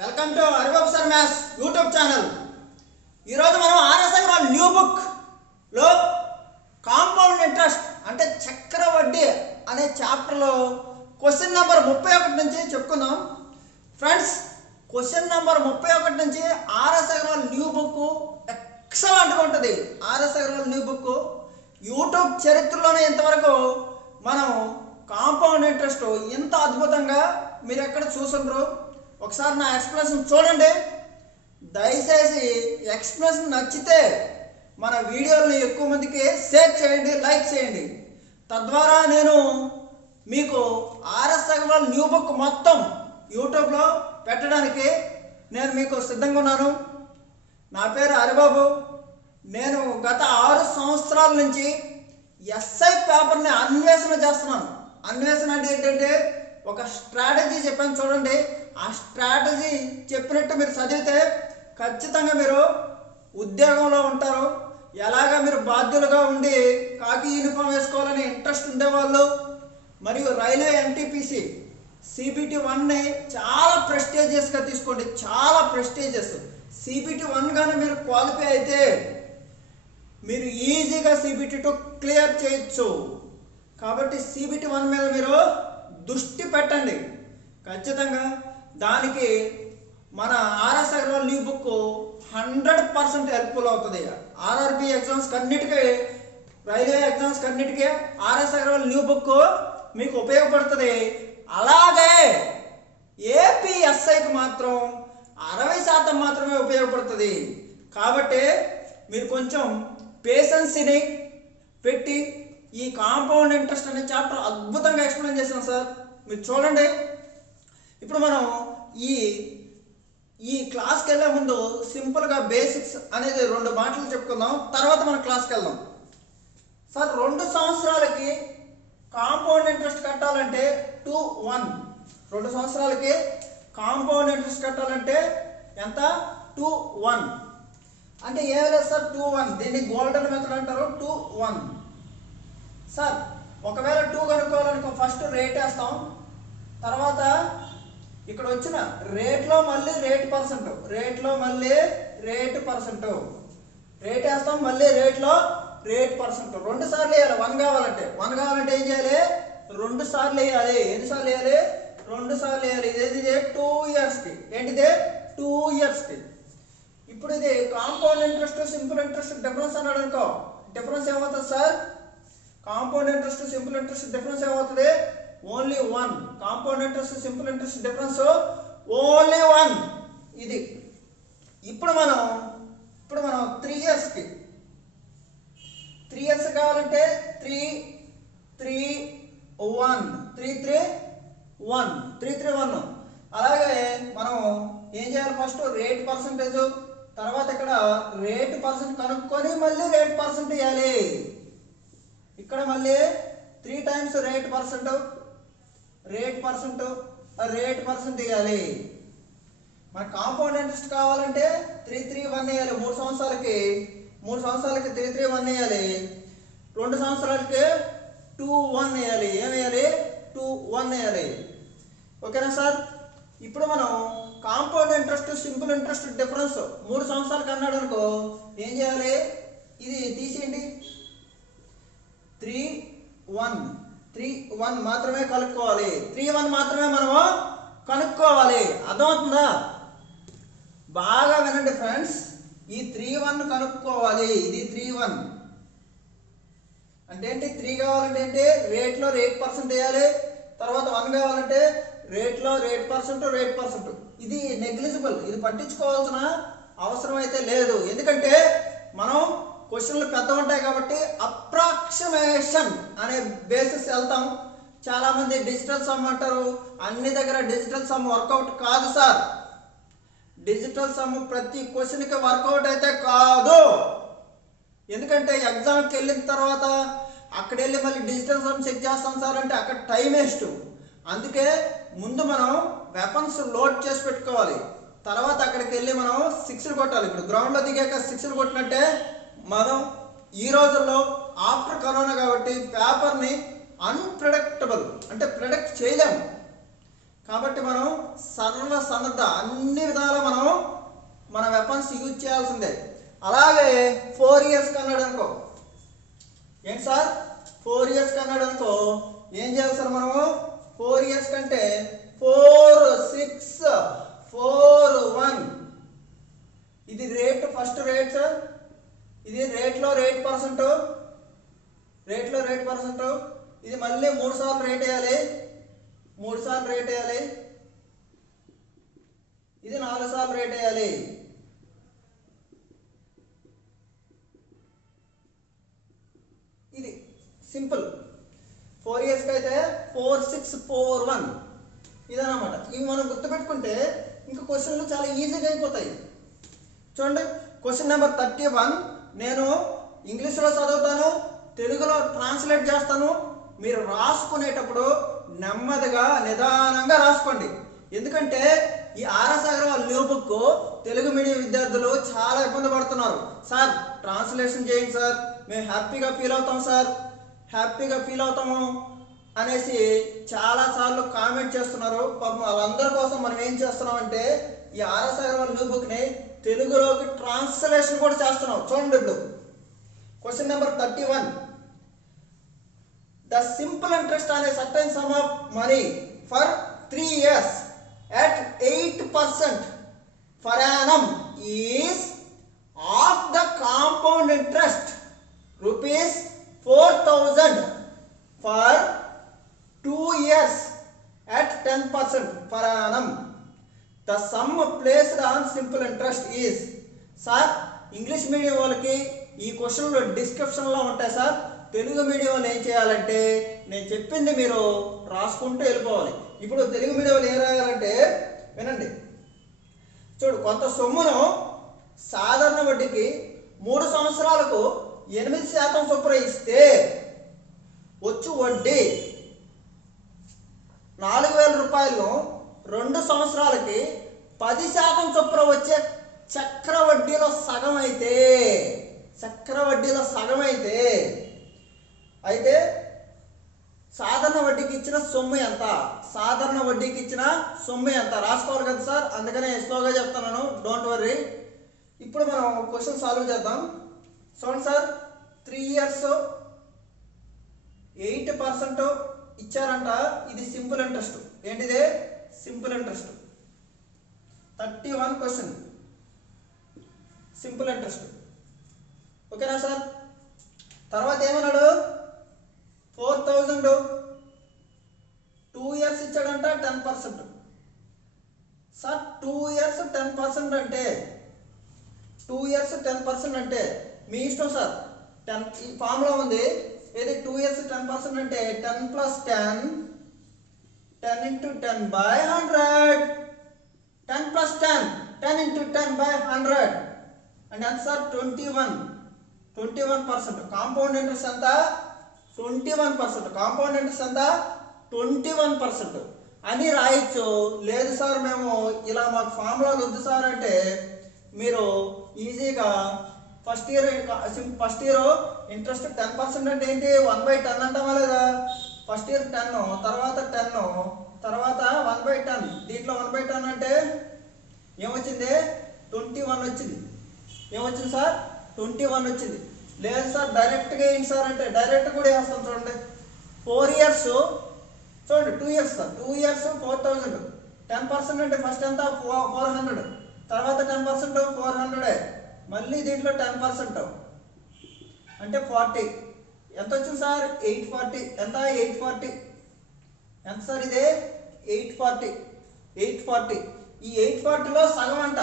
Welcome to Haribabu sir maths YouTube channel. ఈరోజు మనం RS Agarwal new బుక్లో కాంపౌండ్ ఇంట్రెస్ట్ అంటే చక్ర వడ్డీ అనే చాప్టర్లో క్వశ్చన్ నెంబర్ 31 నుంచి చెప్పుకుందాం. ఫ్రెండ్స్, క్వశ్చన్ నెంబర్ 31 నుంచి ఆర్ఎస్ అగర్వాల్ న్యూ బుక్ ఎక్సలెంట్గా ఉంటుంది. RS Agarwal new book YouTube చరిత్రలోనే ఇంతవరకు మనం కాంపౌండ్ ఇంట్రెస్ట్ ఇంత అద్భుతంగా మీరు ఎక్కడ చూసుండ్రు. ఒకసారి నా ఎక్స్ప్లెనేషన్ చూడండి. దయచేసి ఎక్స్ప్లెనేషన్ నచ్చితే మన వీడియోని ఎక్కువ మందికి షేర్ చేయండి, లైక్ చేయండి. తద్వారా నేను మీకు ఆర్ఎస్ అగర్వాల్ న్యూ బుక్ మొత్తం యూట్యూబ్లో పెట్టడానికి నేను మీకు సిద్ధంగా ఉన్నాను. నా పేరు హరిబాబు. నేను గత 6 సంవత్సరాల నుంచి ఎస్ఐ పేపర్ని అన్వేషణ చేస్తున్నాను. అన్వేషణ అంటే ఏంటంటే ఒక స్ట్రాటజీ చెప్పాను చూడండి. ఆ స్ట్రాటజీ చెప్పినట్టు మీరు చదివితే ఖచ్చితంగా మీరు ఉద్యోగంలో ఉంటారు. ఎలాగా మీరు బాధ్యులుగా ఉండి కాకి యూనిఫామ్ వేసుకోవాలని ఇంట్రెస్ట్ ఉండేవాళ్ళు, మరియు రైల్వే ఎన్టీపీసీ సిబిటి 1ని చాలా ప్రెస్టీజియస్గా తీసుకోండి. చాలా ప్రెస్టీజియస్. సిబిటి 1 కానీ మీరు క్వాలిఫై అయితే మీరు ఈజీగా సిబిటి 2 క్లియర్ చేయొచ్చు. కాబట్టి సిబిటి 1 మీద మీరు దృష్టి పెట్టండి. ఖచ్చితంగా దానికి మన RS Agarwal new book 100% helpful అవుతుంది. ఆర్ఆర్బి ఎగ్జామ్స్ అన్నిటికీ, రైల్వే ఎగ్జామ్స్ అన్నిటికీ ఆర్ఎస్ అగర్వాల్ న్యూ బుక్ మీకు ఉపయోగపడుతుంది. అలాగే ఏపీఎస్ఐకి మాత్రం 60% మాత్రమే ఉపయోగపడుతుంది. కాబట్టి మీరు కొంచెం పేషెన్సీని పెట్టి ఈ కాంపౌండ్ ఇంట్రెస్ట్ అనే చాప్టర్ అద్భుతంగా ఎక్స్ప్లెయిన్ చేసాం సార్. మీరు చూడండి. ఇప్పుడు మనం ఈ క్లాస్కి వెళ్ళే ముందు సింపుల్గా బేసిక్స్ అనేది 2 మాటలు చెప్పుకుందాం. తర్వాత మనం క్లాస్కి వెళ్దాం. సార్, 2 సంవత్సరాలకి కాంపౌండ్ ఇంట్రెస్ట్ కట్టాలంటే 2-1. 2 సంవత్సరాలకి కాంపౌండ్ ఇంట్రెస్ట్ కట్టాలంటే ఎంత? 2-1. అంటే ఏం లేదు సార్, 2-1. దీన్ని గోల్డెన్ మెథడ్ అంటారు. 2-1 సార్. ఒకవేళ 2 కనుక్కోవాలనుకో ఫస్ట్ రేట్ వేస్తాం. తర్వాత ఇక్కడ వచ్చిన రేట్లో మళ్ళీ రేట్ పర్సెంట్, రేట్లో మళ్ళీ రేట్ పర్సెంట్, రేట్ వేస్తాం. మళ్ళీ రేట్లో రేట్ పర్సెంట్ 2 సార్లు వేయాలి. 1 కావాలంటే ఏం చేయాలి? 2 సార్లు వేయాలి. ఎన్నిసార్లు వేయాలి? 2 సార్లు వేయాలి. ఇది 2 ఇయర్స్కి. ఏంటిది? 2 ఇయర్స్కి. ఇప్పుడు ఇది compound interest simple interest difference అన్నాడు అనుకో. డిఫరెన్స్ ఏమవుతుంది sir? Compound interest simple interest difference ఏమవుతుంది? Only 1. Compound interest simple interest difference only 1. ఇది ఇప్పుడు మనం 3 ఇయర్స్కి 3 ఇయర్స్ కావాలంటే 3-3-1. అలాగే మనం ఏం చేయాలి? ఫస్ట్ రేట్ పర్సంటేజ్, తర్వాత ఇక్కడ రేట్ పర్సెంట్ కనుక్కొని మళ్ళీ రేట్ పర్సెంట్ ఇవ్వాలి. ఇక్కడ మళ్ళీ 3 times రేట్ పర్సెంట్ ఇవ్వాలి. మన కాంపౌండ్ ఇంట్రెస్ట్ కావాలంటే 3-3-1 వేయాలి. 3 సంవత్సరాలకి 3-3-1 వేయాలి. 2 సంవత్సరాలకి 2-1 వేయాలి. ఏం వేయాలి? 2-1 వేయాలి. ఓకేనా సార్? ఇప్పుడు మనం compound interest simple interest difference 3 సంవత్సరాలకి అన్నాడు అనుకో, ఏం చేయాలి? ఇది తీసేయండి. 3-1 మాత్రమే కలుపుకోవాలి. 3-1 మాత్రమే మనము కనుక్కోవాలి. అర్థమవుతుందా? బాగా వినండి ఫ్రెండ్స్. ఈ 3-1 కనుక్కోవాలి. ఇది 3-1 అంటే ఏంటి? 3 కావాలంటే ఏంటి? రేట్లో రేట్ పర్సెంట్ వేయాలి. తర్వాత 1 కావాలంటే రేట్లో రేట్ పర్సెంట్. ఇది నెగ్లిజిబుల్. ఇది పట్టించుకోవాల్సిన అవసరం అయితే లేదు. ఎందుకంటే మనం క్వశ్చన్లు పెద్ద ఉంటాయి కాబట్టి అప్రాక్సిమేషన్ అనే బేసిస్ వెళ్తాం. చాలామంది డిజిటల్ సమ్ అంటారు. అన్ని దగ్గర డిజిటల్ సమ్ వర్కౌట్ కాదు సార్. డిజిటల్ సమ్ ప్రతి క్వశ్చన్కి వర్కౌట్ అయితే కాదు. ఎందుకంటే ఎగ్జామ్కి వెళ్ళిన తర్వాత అక్కడ వెళ్ళి మళ్ళీ డిజిటల్ సమ్ చెక్ చేస్తాం సార్ అంటే అక్కడ టైం వేస్ట్. అందుకే ముందు మనం వెపన్స్ లోడ్ చేసి పెట్టుకోవాలి. తర్వాత అక్కడికి వెళ్ళి మనం 6లు కొట్టాలి. ఇప్పుడు గ్రౌండ్లో దిగాక 6లు కొట్టినట్టే మనం ఈ రోజుల్లో ఆఫ్టర్ కరోనా కాబట్టి పేపర్ని అన్ప్రెడిక్టబుల్ అంటే ప్రెడిక్ట్ చేయలేము. కాబట్టి మనం సర్వ సన్నద్ధ అన్ని విధాలు మనం మన వెపన్స్ యూజ్ చేయాల్సిందే. అలాగే 4 years కన్నాడు అనుకో, ఏంటి సార్ 4 years కన్నాడు అనుకో ఏం చేయాలి సార్ మనము? 4 years కంటే 4 6 4 1 ఇది రేట్, ఫస్ట్ రేట్ సార్, ఇది రేట్లో రేట్ పర్సెంట్, ఇది మళ్ళీ 3 సార్లు రేట్ వేయాలి, 3 సార్లు రేట్ వేయాలి, ఇది 4 సార్లు రేట్ వేయాలి. ఇది సింపుల్. 4 years అయితే 4 6 4 1 ఇదన్నమాట. ఇవి మనం గుర్తుపెట్టుకుంటే ఇంకా క్వశ్చన్లు చాలా ఈజీగా అయిపోతాయి. చూడండి క్వశ్చన్ నెంబర్ 31 నేను ఇంగ్లీష్లో చదువుతాను, తెలుగులో ట్రాన్స్లేట్ చేస్తాను. మీరు రాసుకునేటప్పుడు నెమ్మదిగా నిదానంగా రాసుకోండి. ఎందుకంటే ఈ RS Agarwal new book Telugu medium విద్యార్థులు చాలా ఇబ్బంది పడుతున్నారు. సార్ ట్రాన్స్లేషన్ చేయండి సార్, మేము హ్యాపీగా ఫీల్ అవుతాం సార్, హ్యాపీగా ఫీల్ అవుతాము అనేసి చాలాసార్లు కామెంట్ చేస్తున్నారు. పాపం వాళ్ళందరి కోసం మనం ఏం చేస్తున్నామంటే ఈ ఆర్ఎస్ అగర్వాల్ న్యూ బుక్ని తెలుగులోకి ట్రాన్స్లేషన్ కూడా చేస్తున్నాం. చూడండి ఇప్పుడు question number 31. The simple interest on a certain some of money for 3 years at 8% per annum is of the compound interest rupees 4,000 for 2 years at 10% per annum. The sum placed on simple interest is. Sir English medium వాళ్ళకి ఈ క్వశ్చన్లో డిస్క్రిప్షన్లో ఉంటాయి sir. Telugu medium వాళ్ళు ఏం చేయాలంటే నేను చెప్పింది మీరు రాసుకుంటూ వెళ్ళిపోవాలి. ఇప్పుడు తెలుగు మీడియం వాళ్ళు ఏం రాయాలంటే వినండి, చూడు కొంత సొమ్మును సాధారణ వడ్డీకి 3 సంవత్సరాలకు 8% చొప్పున ఇస్తే వచ్చు వడ్డీ 4,000 రూపాయలను 2 సంవత్సరాలకి 10% చొప్పున వచ్చే చక్రవడ్డీలో సగం అయితే సాధారణ వడ్డీకి ఇచ్చిన సొమ్ము ఎంత, రాసుకోవాలి కదా సార్. అందుకనే స్లోగా చెప్తున్నాను, డోంట్ వర్రీ. ఇప్పుడు మనం క్వశ్చన్ సాల్వ్ చేద్దాం. చూడండి సార్ 3 years 8% ఇచ్చారంట. ఇది సింపుల్ ఇంట్రెస్ట్. ఏంటిదే? Simple interest. 31 question simple interest. ఓకేనా సార్? తర్వాత ఏమన్నాడు? 4,000 2 years ఇచ్చాడంట 10%. సార్ 2 years 10% అంటే 2 years 10% అంటే మీ ఇష్టం సార్. 10 ఈ ఫార్ములా ఉంది. ఏది 2 years 10% అంటే 10 + 10 10 × 10 / 100. 10 + 10 10 × 10 / 100 అంటే ఎంత సార్? 21%. కాంపౌండ్ ఇంట్రెస్ట్ ఎంత? 21%. కాంపౌండ్ ఇంట్రెస్ట్ ఎంత? 21% అని రాయొచ్చు. లేదు సార్ మేము ఇలా మాకు ఫార్ములాలు వద్దు సార్ అంటే మీరు ఈజీగా ఫస్ట్ ఇయర్ ఇంట్రెస్ట్ 10% అంటే ఏంటి? 1/10 అంటామా లేదా? ఫస్ట్ ఇయర్ 10, తర్వాత 10, తర్వాత 1/10. దీంట్లో 1/10 అంటే ఏమొచ్చింది? 21 వచ్చింది. ఏమొచ్చింది సార్? 21 వచ్చింది. లేదు సార్ డైరెక్ట్గా ఏంటి సార్ అంటే డైరెక్ట్ కూడా వేస్తాం. చూడండి 4 years చూడండి 2 years సార్. 2 years 4,000. 10% అంటే ఫస్ట్ ఎంత? 400, తర్వాత 10% 400, మళ్ళీ దీంట్లో 10% అంటే 40. ఎంత వచ్చింది సార్? 840. ఎంత? 840. ఎంత సార్ ఇదే? 840. ఈ 840లో సగం అంట.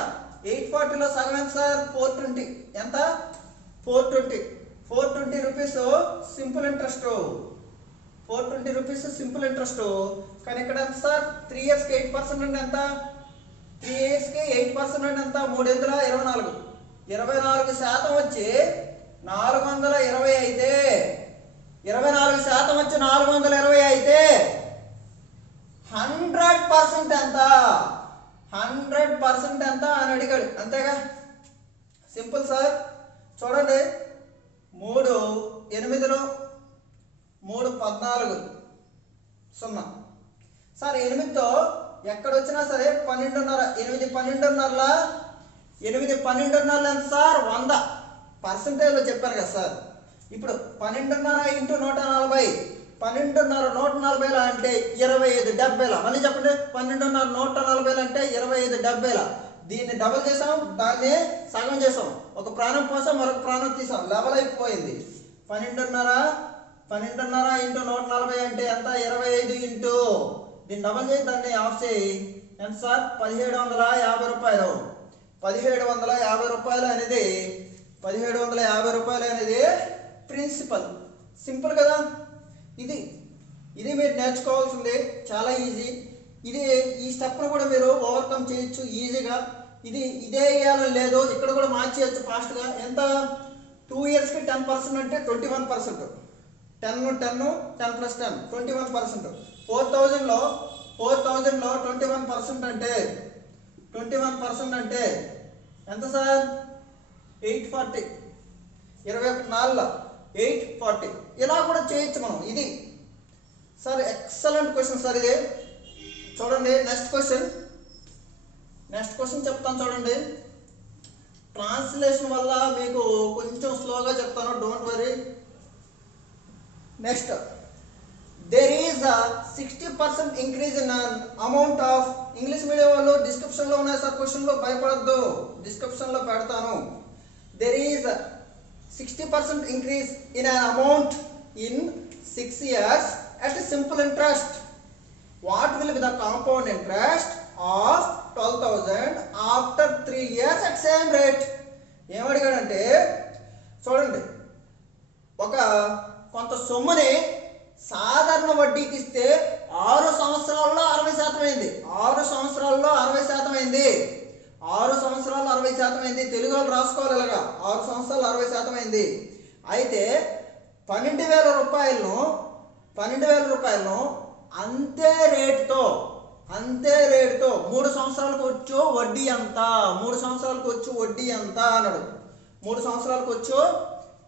840లో సగం ఎంత సార్? 420. ఎంత? 420 rupees simple interest. 420 rupees simple interest. కానీ ఇక్కడ ఎంత సార్? 3 yearsకి 8% అంటే ఎంత? 3 yearsకి 8% అంటే ఎంత? 3/24. 24% వచ్చి 420 అయితే 24% వచ్చి 420 అయితే 100% ఎంత? 100% ఎంత అని అడిగాడు. అంతేగా? Simple sir. చూడండి 3 8 3 14 0 సార్. 8తో ఎక్కడ వచ్చినా సరే 12.5 8 12.5ల 8 12.5 ఎంత సార్ 100 పర్సెంటేజ్లో చెప్పాను కదా సార్. ఇప్పుడు 12.5 ఇంటూ 140 12.5 140 అంటే 25 70. మళ్ళీ చెప్పండి 12.5 140 అంటే 25 70. దీన్ని డబుల్ చేసాం, దాన్ని సగం చేసాం, ఒక ప్రాణం పోసాం, మరొక ప్రాణం తీసాం, లెవెల్ అయిపోయింది. 12.5 ఇంటూ 140 అంటే ఎంత 25 ఇంటూ దీన్ని డబల్ చేసి దాన్ని ఆఫ్ చేయి. ఎంత సార్ 1750 రూపాయలు. 1750 రూపాయలు అనేది 1750 రూపాయలు అనేది ప్రిన్సిపల్. సింపుల్ కదా. ఇది మీరు నేర్చుకోవాల్సింది, చాలా ఈజీ. ఈ స్టెప్ను కూడా మీరు ఓవర్కమ్ చేయొచ్చు ఈజీగా. ఇదే వేయాలని లేదు, ఇక్కడ కూడా మార్చేయచ్చు ఫాస్ట్గా. ఎంత 2 ఇయర్స్కి 10% అంటే 21%. 10 + 10 21%. 4000లో 21% అంటే 21% అంటే ఎంత సార్ 840. 21 840. ఇలా కూడా చేయొచ్చు మనం. ఇది సార్ ఎక్సలెంట్ క్వశ్చన్ సార్. ఇది చూడండి. నెక్స్ట్ క్వశ్చన్ చెప్తాను చూడండి. ట్రాన్స్లేషన్ వల్ల మీకు కొంచెం స్లోగా చెప్తాను, don't worry. Next, there is a 60% increase in an amount of English medium వాళ్ళు డిస్క్రిప్షన్లో ఉన్నాయి సార్. క్వశ్చన్లో భయపడద్దు, డిస్క్రిప్షన్లో పెడతాను. there is a 60% increase in an amount in 6 years at simple interest. What will be the compound interest of 12,000 after 3 years at same rate? ఏమడిగాడంటే చూడండి, కొంత సొమ్ముని సాధారణ వడ్డీకి ఇస్తే 6 సంవత్సరాల్లో 60% అయింది. 6 సంవత్సరాల్లో 60% అయింది. 6 సంవత్సరాలు 60% అయింది. తెలుగు వాళ్ళు రాసుకోవాలి ఇలాగా. 6 సంవత్సరాలు 60% అయింది. అయితే 12,000 రూపాయలను అంతే రేటుతో 3 సంవత్సరాలకు వచ్చో వడ్డీ ఎంత, 3 సంవత్సరాలకు వచ్చి వడ్డీ ఎంత అన్నాడు. 3 సంవత్సరాలకు వచ్చో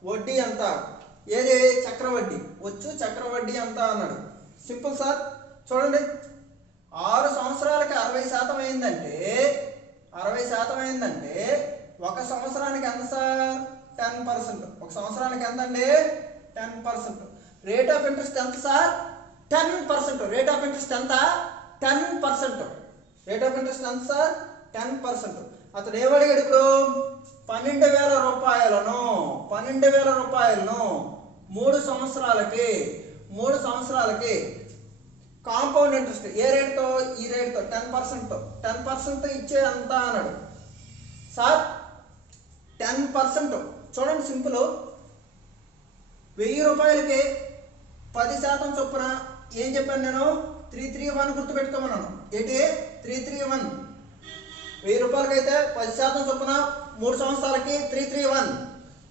వడ్డీ ఎంత, ఏది చక్రవడ్డీ వచ్చు, చక్రవడ్డీ ఎంత అన్నాడు. Simple sir. చూడండి, 6 సంవత్సరాలకి 60% అయిందంటే 1 సంవత్సరానికి ఎంత సార్ 10%. 1 సంవత్సరానికి ఎంత అండి 10%. రేట్ ఆఫ్ ఇంట్రెస్ట్ ఎంత సార్ 10%. రేట్ ఆఫ్ ఇంట్రెస్ట్ ఎంత 10%. రేట్ ఆఫ్ ఇంట్రెస్ట్ ఎంత సార్ 10%. అతడు ఏమడిగాడు ఇప్పుడు 12,000 రూపాయలను 3 సంవత్సరాలకి కాంపౌండ్ ఇంట్రెస్ట్ ఏ రేట్తో, ఈ రేట్తో 10% ఇచ్చే అంత అన్నాడు సార్. 10% చూడండి సింపుల్. 1000 రూపాయలకి 10% చొప్పున ఏం చెప్పాను నేను 331 గుర్తుపెట్టుకోమన్నాను. ఏంటి 331. 1000 రూపాయలకి అయితే 10% చొప్పున 3 సంవత్సరాలకి 331,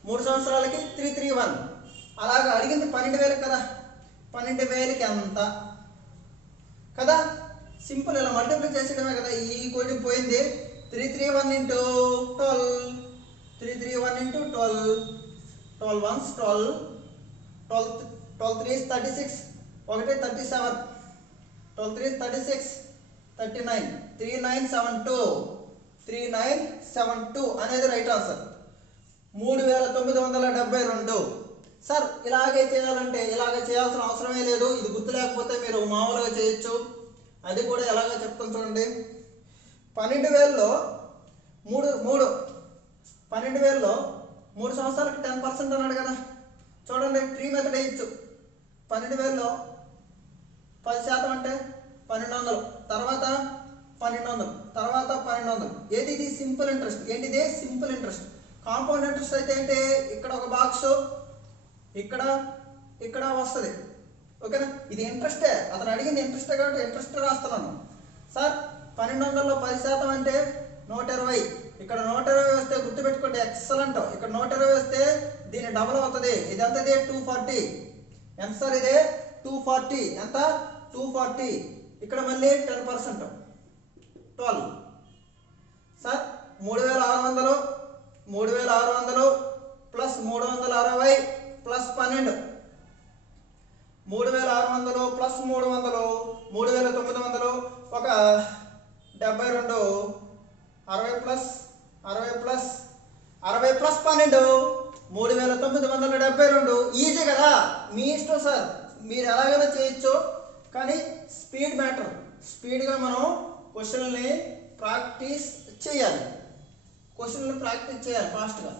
3 సంవత్సరాలకి 331. అలాగా అడిగింది 12,000 కదా. 12,000కి ఎంత కదా. సింపుల్, ఇలా మల్టిప్లై చేసేయడమే కదా. ఈ కోడింగ్ పోయింది. 331 into 12, 331 into 12, 12 1s 12, 12 3s 36, 1 37, 12 3s 36, 39, 3972 అనేది రైట్ ఆన్సర్. 3,972 సార్. ఇలాగే చేయాలంటే ఇలాగే చేయాల్సిన అవసరమే లేదు. ఇది గుర్తు లేకపోతే మీరు మామూలుగా చేయొచ్చు. అది కూడా ఎలాగో చెప్తాను చూడండి. 12,000లో 3 సంవత్సరాలకి 10% అన్నాడు కదా. చూడండి, 3 మెథడ్ వేయచ్చు. 12,000లో 10% అంటే 1200, తర్వాత 1200, తర్వాత 1200. ఏది ఇది సింపుల్ ఇంట్రెస్ట్. ఏంటిది సింపుల్ ఇంట్రెస్ట్. కాంపౌండ్ ఇంట్రెస్ట్ అయితే ఏంటి, ఇక్కడ ఒక బాక్స్, ఇక్కడ వస్తుంది. ఓకేనా. ఇది ఇంట్రెస్టే, అతను అడిగింది ఇంట్రెస్టే కాబట్టి ఇంట్రెస్ట్ రాస్తున్నాను సార్. 1200లో 10% అంటే 120. ఇక్కడ 120 వస్తే గుర్తుపెట్టుకోండి ఎక్సలెంట్. ఇక్కడ 120 వస్తే దీని డబల్ అవుతుంది. ఇది ఎంత, ఇది 240. ఎంత సార్ ఇది 240. ఎంత 240. ఇక్కడ మళ్ళీ 10% 12 సార్. 3,600 ప్లస్ 360 ప్లస్ 12, 3,600 ప్లస్ 300 3,900 ఒక 72 60 ప్లస్ 60 ప్లస్ 60 ప్లస్ 12 3972 ఈజీ కదా. మీ ఇష్టం సార్, మీరు ఎలాగైనా చేయొచ్చు. కానీ స్పీడ్ మ్యాటర్. స్పీడ్గా మనం క్వశ్చన్ని ప్రాక్టీస్ చేయాలి. ఫాస్ట్గా.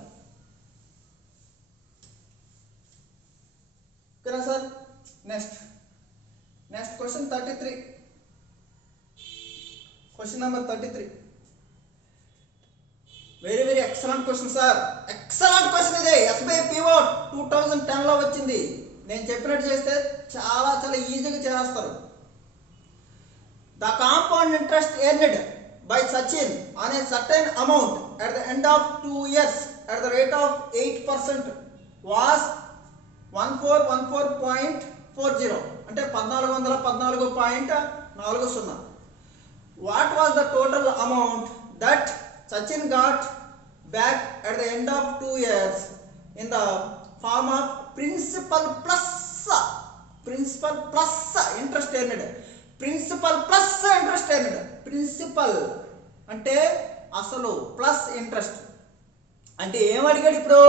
ఓకేనా sir? Next question 33. Question number 33. Very very excellent question sir. Excellent question ఇది. ఎస్బీఐ పివోట్ 2010లో వచ్చింది. నేను చెప్పినట్టు చేస్తే చాలా చాలా ఈజీగా చేస్తారు. The compound interest earned by Sachin on a certain amount at the end of 2 years at the rate of 8% was 1414.40 అంటే 1414.40. What was the total amount that Sachin got back at the end of 2 years in the form of principal plus interest earned? Principal plus interest earned. Principal అంటే అసలు plus interest అంటే ఏమడిగాడు? ఇప్పుడు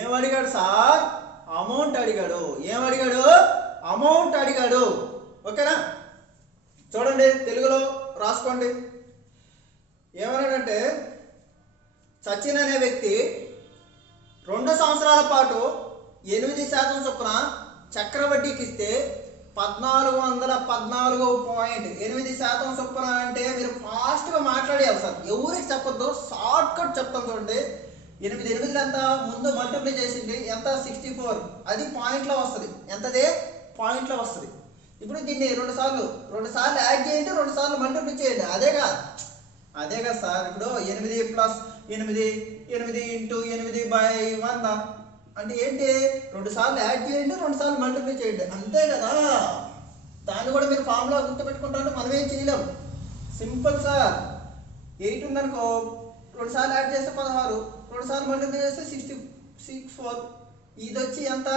ఏమడిగాడు sir? Amount అడిగాడు. Amount అడిగాడు. ఓకేనా? చూడండి, తెలుగులో రాసుకోండి. ఏమన్నాడంటే, సచిన్ అనే వ్యక్తి 2 సంవత్సరాల పాటు 8% చొప్పున చక్రవడ్డీకి ఇస్తే 1414.8% చొప్పున. అంటే మీరు ఫాస్ట్గా మాట్లాడేయాలి సార్, ఎవరికి చెప్పొద్దు, షార్ట్ కట్ చెప్తాం. చూడండి, 8 ఎంత ముందు మల్టిప్లై చేసింది ఎంత? 64. అది పాయింట్లో వస్తుంది. ఎంతది? పాయింట్లో వస్తుంది. ఇప్పుడు దీన్ని 2 సార్లు యాడ్ చేయండి, 2 సార్లు మల్టిప్లై చేయండి. అదే కదా సార్. ఇప్పుడు 8 ప్లస్ 8 ఇంటూ 8/100 అంటే ఏంటి? 2 సార్లు యాడ్ చేయండి, 2 సార్లు మల్టిప్లై చేయండి, అంతే కదా. దాన్ని కూడా మీరు ఫార్ములా గుర్తుపెట్టుకుంటారంటే మనం ఏం చేయలేం. Simple sir. 8 ఉందనుకో, 2 సార్లు యాడ్ చేస్తే 16, 2 సార్లు మల్టిప్లై చేస్తే 64. ఇది వచ్చి ఎంత?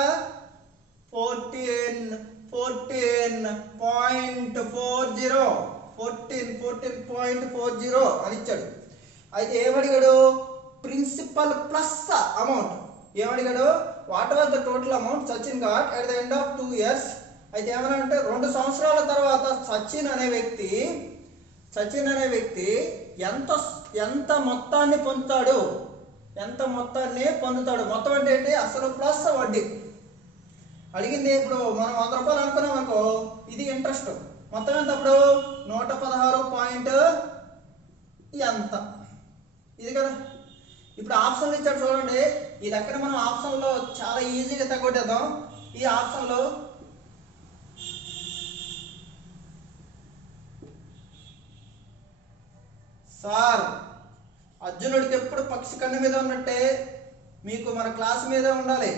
14.40 అని ఇచ్చాడు. అయితే ఏమడిగాడు? Principal plus amount. ఏమడిగాడు? What was the total amount Sachin got at the end of 2 years? అయితే ఏమనంటే 2 సంవత్సరాల తర్వాత సచిన్ అనే వ్యక్తి ఎంత మొత్తాన్ని పొందుతాడు? మొత్తం అంటే ఏంటి? అసలు ప్లస్ వడ్డీ. అడిగింది. ఇప్పుడు మనం 100 రూపాయలు అనుకున్నాం అనుకో, ఇది ఇంట్రెస్ట్. మొత్తం ఎంత? అప్పుడు 116 ఎంత? ఇది కదా. ఇప్పుడు ఆప్షన్లు ఇచ్చాడు చూడండి. ఈ దగ్గర మనం ఆప్షన్లో చాలా ఈజీగా తగ్గొట్టేద్దాం. ఈ ఆప్షన్లో సార్, అర్జునుడికి ఎప్పుడు పక్షి కన్ను మీద ఉన్నట్టే మీకు మన క్లాస్ మీద ఉండాలి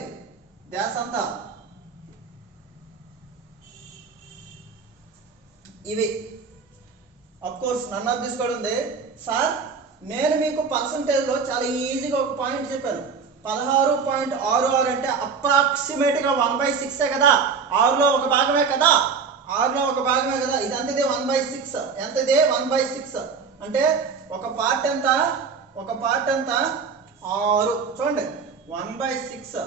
ధ్యాస అంతా. ఇవి అఫ్కోర్స్ నన్ ఆఫ్ దిస్ కూడా ఉంది సార్. నేను మీకు పర్సంటేజ్లో చాలా ఈజీగా ఒక పాయింట్ చెప్పాను. 16.66 అంటే అప్రాక్సిమేట్గా 1/6 కదా. 6లో ఒక భాగమే కదా. ఇది అంతది 1/6. ఎంతది? 1/6 అంటే ఒక పార్ట్ ఎంత? 6. చూడండి, 1/6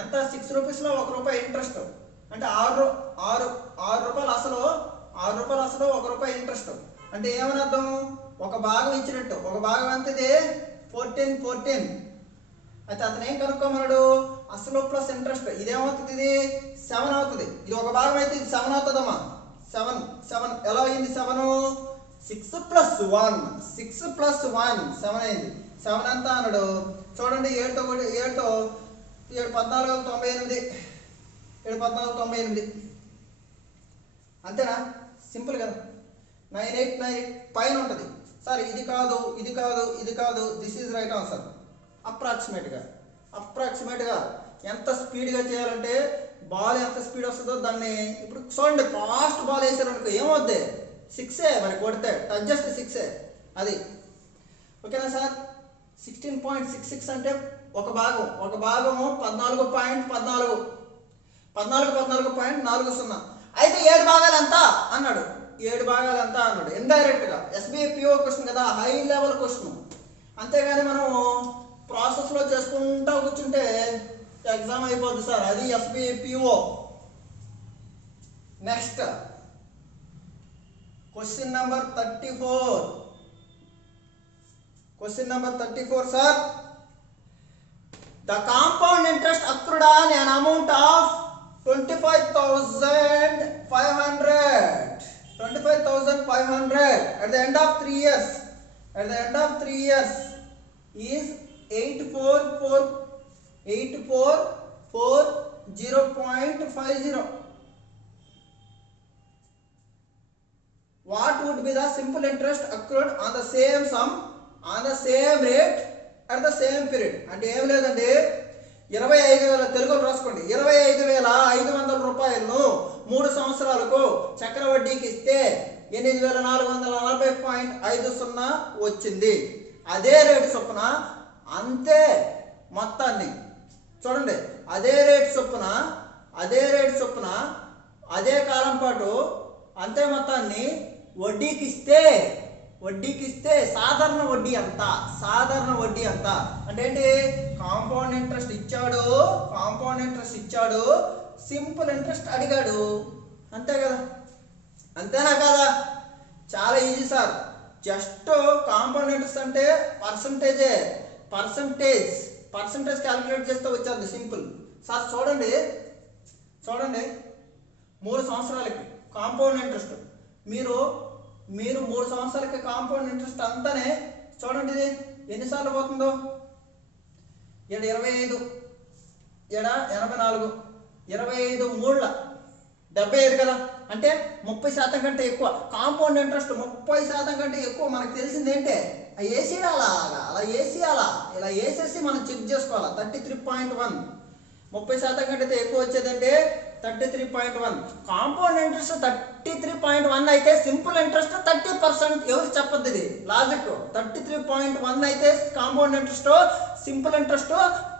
ఎంత? 6 రూపీస్లో 1 రూపాయి ఇంట్రెస్ట్. అంటే 6 రూపాయలు అసలు, 1 రూపాయి ఇంట్రెస్ట్. అంటే ఏమని అర్థం? ఒక భాగం ఇచ్చినట్టు. ఒక భాగం ఎంతది? 14. అయితే అతను ఏం కనుక్కోమన్నాడు? అసలు ప్లస్ ఇంట్రెస్ట్. ఇదేమవుతుంది? ఇది 7 అవుతుంది. ఇది ఒక భాగం అయితే ఇది 7 అవుతుందమ్మా. 7 ఎలా అయింది? 7 6 + 1 7 అయింది. 7 ఎంత అన్నాడు? చూడండి, 7 14 98. అంతేనా? సింపుల్ కదా. 98 పైన ఉంటుంది సార్. ఇది కాదు. This is right answer. అప్రాక్సిమేట్గా ఎంత స్పీడ్గా చేయాలంటే బాల్ ఎంత స్పీడ్ వస్తుందో దాన్ని. ఇప్పుడు చూడండి, ఫాస్ట్ బాల్ వేసారనుకో ఏమవుద్ది? 6 మరి కొడితే జస్ట్ 6 అది. ఓకేనా సార్? 16.66 అంటే ఒక భాగము 14.40. అయితే 7 భాగాలు ఎంత అన్నాడు? 7 భాగాలు ఎంత అన్నాడు ఇండైరెక్ట్గా. ఎస్బీఐ పిఓ క్వశ్చన్ కదా, హై లెవెల్ క్వశ్చన్. అంతేగాని మనం ప్రాసెస్లో చేసుకుంటూ కూర్చుంటే ఎగ్జామ్ అయిపోద్ది సార్. అది SBI PO. Next question number 34. Question number 34 sir. The compound interest accrued on an amount of 25,500 at the end of 3 years. At the end of 3 years is 8440.50. What would be the simple interest accrued on the same sum on the same rate at the same period? అంటే ఏం లేదండి, 25,000 తెలుగులో రాసుకోండి. 25,500 రూపాయలను 3 సంవత్సరాలకు చక్రవడ్డీకి ఇస్తే 8,440.50 వచ్చింది. అదే రేటు చొప్పున అంతే మొత్తాన్ని చూడండి, అదే రేటు చొప్పున అదే కాలం పాటు అంతే మొత్తాన్ని వడ్డీకి ఇస్తే సాధారణ వడ్డీ ఎంత అంటే ఏంటి? కాంపౌండ్ ఇంట్రెస్ట్ ఇచ్చాడు, సింపుల్ ఇంట్రెస్ట్ అడిగాడు, అంతే కదా, అంతేనా కదా? చాలా easy sir. Just compound interest అంటే పర్సంటేజ్ క్యాలిక్యులేట్ చేస్తే వచ్చేది సింపుల్ సార్. చూడండి 3 సంవత్సరాలకి కాంపౌండ్ ఇంట్రెస్ట్ మీరు 3 సంవత్సరాలకి కాంపౌండ్ ఇంట్రెస్ట్ అంతానే చూడండి ఇది ఎన్నిసార్లు పోతుందో. 25, 84, 25 3 75 కదా, అంటే 30% కంటే ఎక్కువ. కాంపౌండ్ ఇంట్రెస్ట్ 30% కంటే ఎక్కువ. మనకు తెలిసింది ఏంటే ఇలా వేసేసి మనం చెక్ చేసుకోవాలి. 33.1 30% కంటే ఎక్కువ వచ్చేదంటే 33.1. కాంపౌండ్ ఇంట్రెస్ట్ 33.1 అయితే సింపుల్ ఇంట్రెస్ట్ 30%. ఎవరు చెప్పద్దు ఇది లాజిక్. 33.1 అయితే compound interest, simple interest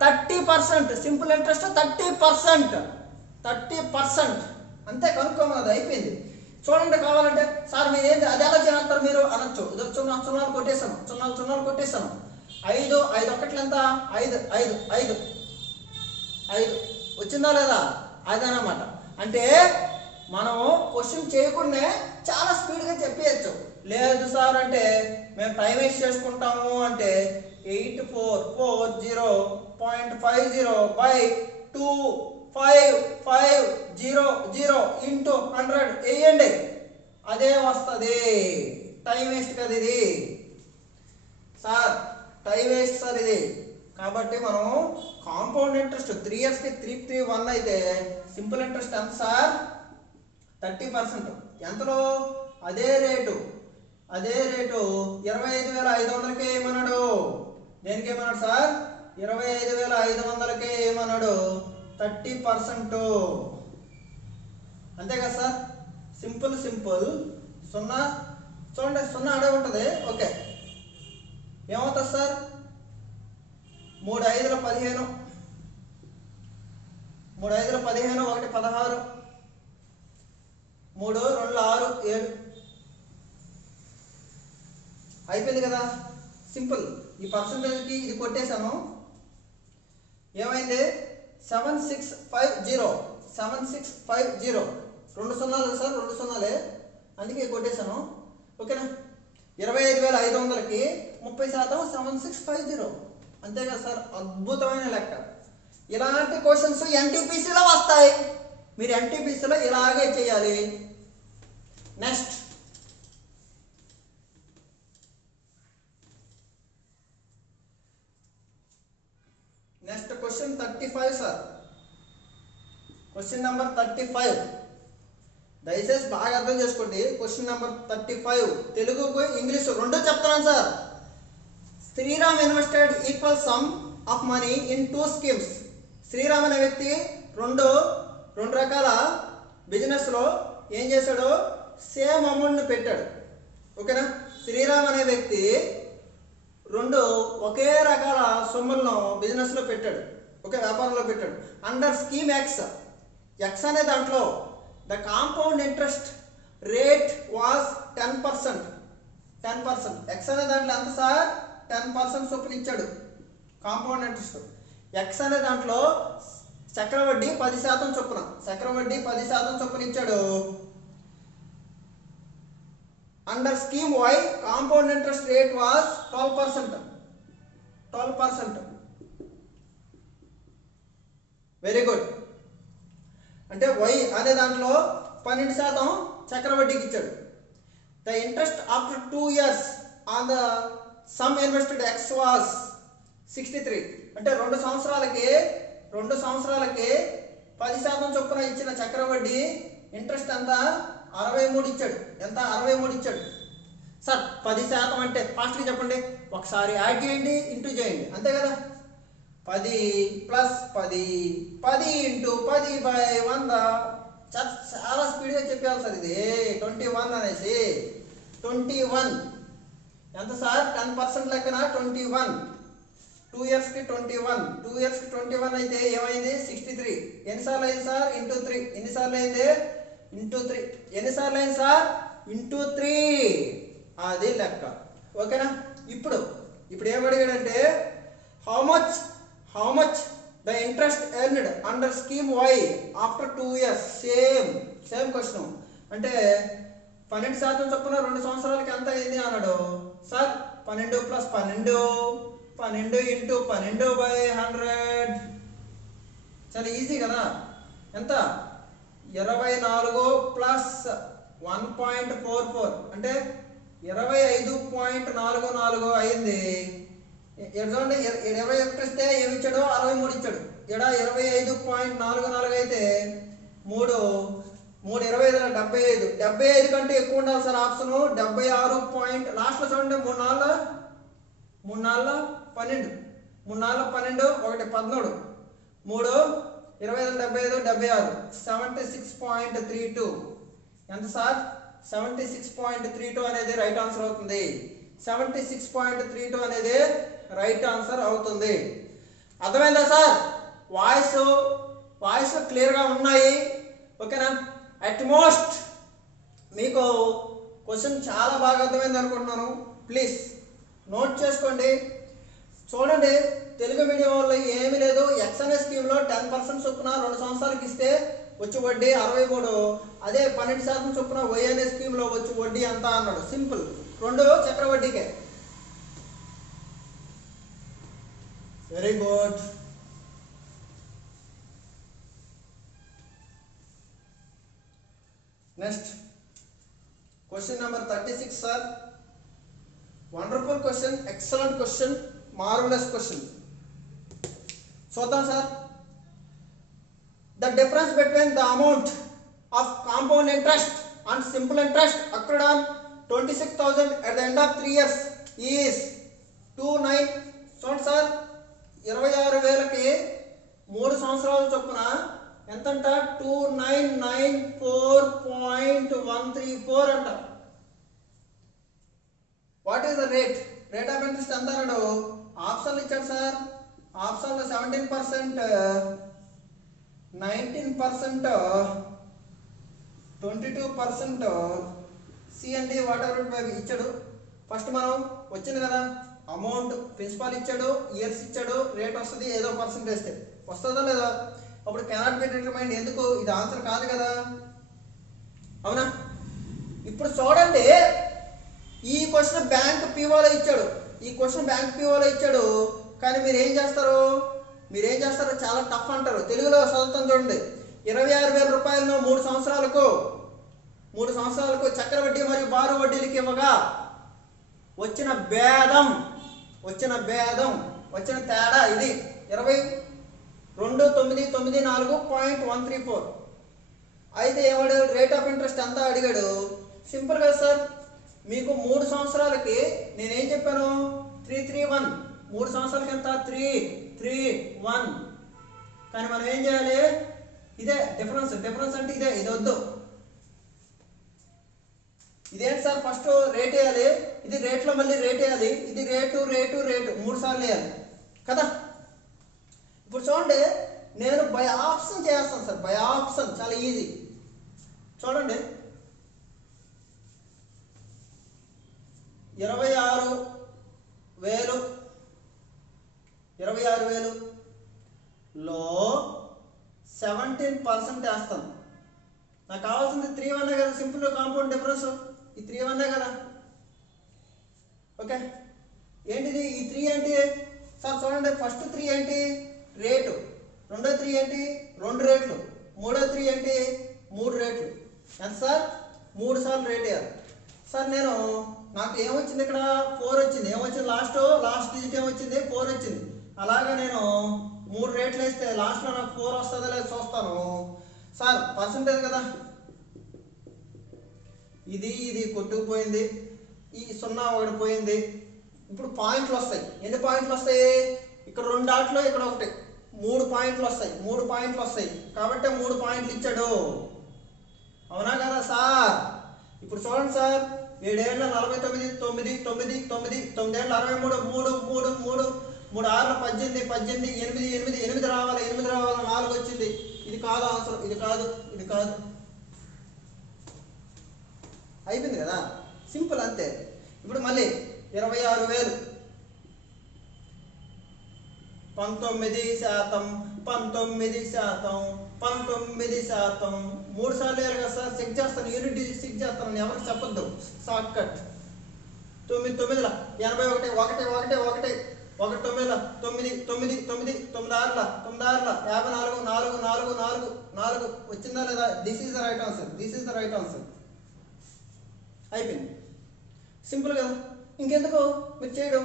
30%. Simple interest 30%. అంతే, కనుక్కోమన్నది అయిపోయింది. చూడండి, కావాలంటే సార్ మీరు ఏంటి అది ఎలా చేస్తారు మీరు అనొచ్చు. సున్నాలు కొట్టేశాను. 5 ఒకట్లు ఎంత? 5 వచ్చిందా లేదా? అదనమాట. అంటే మనం క్వశ్చన్ చేయకుండా చాలా స్పీడ్గా చెప్పేయచ్చు. లేదు సార్ అంటే మేము టైం వేస్ట్ చేసుకుంటాము అంటే 8440/2550 ఇంటూ 100 వేయండి, అదే వస్తుంది. టైం వేస్ట్ కదా ఇది సార్, టైం వేస్ట్ సార్ ఇది. కాబట్టి మనం కాంపౌండ్ ఇంట్రెస్ట్ 3 ఇయర్స్కి 331 అయితే సింపుల్ ఇంట్రెస్ట్ ఎంత సార్? 30%. ఎంతలో? అదే రేటు 25,500కే ఏమన్నాడు? దేనికి ఏమన్నాడు సార్? 25,500కే ఏమన్నాడు? 30%. అంతే కదా సార్? సింపుల్ 0 చూడండి, 0 అడే ఉంటుంది. ఓకే, ఏమవుతుంది సార్? 3 5 15, 1 16, 3 2 6 7 అయిపోయింది కదా. సింపుల్. ఈ పర్సంటేజ్కి ఇది కొట్టేశాను. ఏమైంది? 7650. 2 సున్నాలు సార్, 2 సున్నాలే, అందుకే కొట్టేశాను. ఓకేనా? 25,500కి 30% 7650. అంతే కదా సార్? అద్భుతమైన లెక్క. ఇలాంటి క్వశ్చన్స్ ఎన్టీపీసీలో వస్తాయి. మీరు ఎన్టీపీసీలో ఇలాగే చేయాలి. Next question 35 sir. Question number 35 దయచేసి బాగా అర్థం చేసుకోండి. క్వశ్చన్ నెంబర్ 35 తెలుగుకు ఇంగ్లీష్ రెండు చెప్తున్నాను sir. Sriram invested equal sum of money in 2 schemes. Sriram అనే వ్యక్తి రెండు రకాల బిజినెస్లో ఏం చేశాడు? సేమ్ అమౌంట్ని పెట్టాడు. ఓకేనా? శ్రీరామ్ అనే వ్యక్తి రెండు ఒకే రకాల సొమ్ములను బిజినెస్లో పెట్టాడు, ఒకే వ్యాపారంలో పెట్టాడు. అండర్ స్కీమ్ ఎక్స్ అనే దాంట్లో the compound interest rate was 10%. 10%. X అనే దాంట్లో ఎంత సార్ 10% చొప్పున ఇచ్చాడు కాంపౌండ్ ఇంట్రెస్ట్. ఎక్స్ అనే దాంట్లో చక్రవడ్డీ 10% చొప్పున, చక్రవడ్డీ 10% చొప్పున ఇచ్చాడు. Under scheme Y compound interest rate was 12%. 12%. Very good. అంటే వై అనే దాంట్లో 12% చక్రవడ్డీకి ఇచ్చాడు. The interest after 2 years on the sum invested X was 63. అంటే 2 సంవత్సరాలకి 10% చొప్పున ఇచ్చిన చక్రవడ్డీ ఇంట్రెస్ట్ ఎంత 63 ఇచ్చాడు. ఎంత 63 ఇచ్చాడు. సార్ 10% అంటే ఫాస్ట్గా చెప్పండి, ఒకసారి యాడ్ చేయండి, ఇంటూ చేయండి, అంతే కదా. 10 + 10 10 × 10/100. చాలా స్పీడ్గా చెప్పాలి సార్ ఇది. 21 అనేసి 21 ఎంత సార్ 10% లెక్కన 21. 2 yearsకి 21. 2 yearsకి 21 అయితే ఏమైంది 63. ఎన్నిసార్లు అయింది సార్ ఇంటూ 3. ఎన్నిసార్లు అయింది ఇంటూ 3. ఎన్నిసార్లు అయింది సార్ ఇంటూ 3. అది లెక్క. ఓకేనా. ఇప్పుడు ఏమడిగాడంటే how much the interest earned under scheme Y after 2 years. Same question. అంటే 12% చొప్పున 2 సంవత్సరాలకి ఎంత అయింది అన్నాడు. సార్ 12 + 12 12 × 12/100. చాలా ఈజీ కదా. ఎంత 24 + 1.44 అంటే 25.44 అయింది. చూడండి 21 ఇస్తే ఏమి ఇచ్చాడు 63 ఇచ్చాడు. ఇక్కడ 25.44 అయితే 3 25 75 కంటే ఎక్కువ ఉండాలి సార్ ఆప్షన్. 76 పాయింట్ లాస్ట్లో చూడండి 3 4 12 1 13 3 25 75 76 76.32. ఎంత సార్ 76.32 అనేది రైట్ ఆన్సర్ అవుతుంది. 76.32 అనేది రైట్ ఆన్సర్ అవుతుంది. అర్థమైందా సార్? వాయిస్ క్లియర్గా ఉన్నాయి. ఓకేనా. అట్మోస్ట్ మీకు క్వశ్చన్ చాలా బాగా అర్థమైంది అనుకుంటున్నాను. ప్లీజ్ నోట్ చేసుకోండి. చూడండి, తెలుగు మీడియం వల్ల ఏమీ లేదు. ఎక్స్ అనే స్కీమ్లో 10% చొప్పున 2 సంవత్సరాలకి ఇస్తే వచ్చి వడ్డీ 63. అదే 12% చొప్పున వై అనే స్కీమ్లో వచ్చి వడ్డీ ఎంత అన్నాడు. సింపుల్, 2 చక్రవడ్డీకే. Very good. Next question number 36 sir. Wonderful question, excellent question, marvellous question. చూద్దాం sir. The difference between the amount of compound interest and simple interest accrued on 26,000 at the end of 3 years is 29. చూడండి sir, 26,000కి 3 సంవత్సరాల చొప్పున ఎంతంట 2994.134 అంట. What is the rate of interest ఎంత అన్నాడు. ఆప్షన్లు ఇచ్చాడు sir. ఆప్షన్లో 17%, 19%, 22%, సి అండి వాట్ ఎవర్ ఇచ్చాడు. ఫస్ట్ మనం వచ్చింది కదా అమౌంట్, ప్రిన్సిపాల్ ఇచ్చాడు, ఇయర్స్ ఇచ్చాడు, రేట్ వస్తుంది, ఏదో పర్సెంట్ వేస్తే వస్తుందా లేదా. అప్పుడు కెనాట్ బి డిటర్మైన్డ్. ఎందుకు, ఇది ఆన్సర్ కాదు కదా, అవునా. ఇప్పుడు చూడండి, ఈ క్వశ్చన్ బ్యాంక్ పీఓలో ఇచ్చాడు. కానీ మీరు ఏం చేస్తారు చాలా టఫ్ అంటారు. తెలుగులో చదువుతాం చూడండి. 26,000 రూపాయలను 3 సంవత్సరాలకు చక్రవడ్డీ మరియు బారు వడ్డీలకి ఇవ్వగా వచ్చిన తేడా ఇది 22,994.134. అయితే ఏమడు రేట్ ఆఫ్ ఇంట్రెస్ట్ ఎంత అడిగాడు. సింపుల్ కదా సార్. మీకు 3 సంవత్సరాలకి నేనేం చెప్పాను 331. 3 సంవత్సరాలకి ఎంత 331. కానీ మనం ఏం చేయాలి, ఇదే డిఫరెన్స్ అంటే ఇది వద్దు. ఇదేంటి సార్, ఫస్ట్ రేట్ వేయాలి, ఇది రేట్లో మళ్ళీ రేట్ వేయాలి, ఇది రేటు 3 సార్లు వేయాలి కదా. ఇప్పుడు చూడండి, నేను బై ఆప్షన్ చేస్తాను సార్. బై ఆప్షన్ చాలా ఈజీ. చూడండి, 26,000లో 17% వేస్తాను. నాకు కావాల్సింది 3 కదా, సింపుల్ కాంపౌండ్ డిఫరెన్స్ ఈ 3 కదా. ఓకే, ఏంటిది ఈ 3 ఏంటి సార్? చూడండి, ఫస్ట్ 3 ఏంటి? రేటు. రెండో 3 ఏంటి? 2 రేట్లు. మూడో 3 ఏంటి? 3 రేట్లు. ఎంత సార్? 3 సార్లు రేట్ వేయాలి సార్. నాకు ఏమొచ్చింది ఇక్కడ? 4 వచ్చింది. ఏమొచ్చింది? లాస్ట్ డిజిట్ ఏమొచ్చింది? 4 వచ్చింది. అలాగే నేను 3 రేట్లు వేస్తే లాస్ట్లో నాకు 4 వస్తుందా లేదా చూస్తాను సార్. పర్సంటేజ్ కదా, ఇది కొట్టుకుపోయింది, ఈ 0 ఒకటి పోయింది. ఇప్పుడు పాయింట్లు వస్తాయి. ఎన్ని పాయింట్లు వస్తాయి? ఇక్కడ 2 డాట్లు, ఇక్కడ ఒకటి, 3 పాయింట్లు వస్తాయి. 3 పాయింట్లు వస్తాయి కాబట్టి 3 పాయింట్లు ఇచ్చాడు. అవునా కదా సార్? ఇప్పుడు చూడండి సార్, 7 ఏళ్ళ 49, 9, 9, 9, 9 ఏళ్ళ 63, 3, 3, 3, 3 6 18, 18, 8 రావాలి, 4 వచ్చింది. ఇది కాదు ఆన్సర్, ఇది కాదు. అయిపోయింది కదా, సింపుల్ అంతే. ఇప్పుడు మళ్ళీ 26,000, 19%, 19%, 3 సార్లు వేయాలి కదా సార్. చెక్ చేస్తాను, యూనిట్ డిజిట్ చెక్ చేస్తాను, ఎవరికి చెప్పొద్దు, షార్ట్ కట్. 9, 9, 81, 1, 1, 1, 1, 9, 9, 9, 9, 9, 6, 54, 4 వచ్చిందా లేదా? This is the right answer. అయిపోయింది, సింపుల్ కదా. ఇంకెందుకు మీరు చేయడం,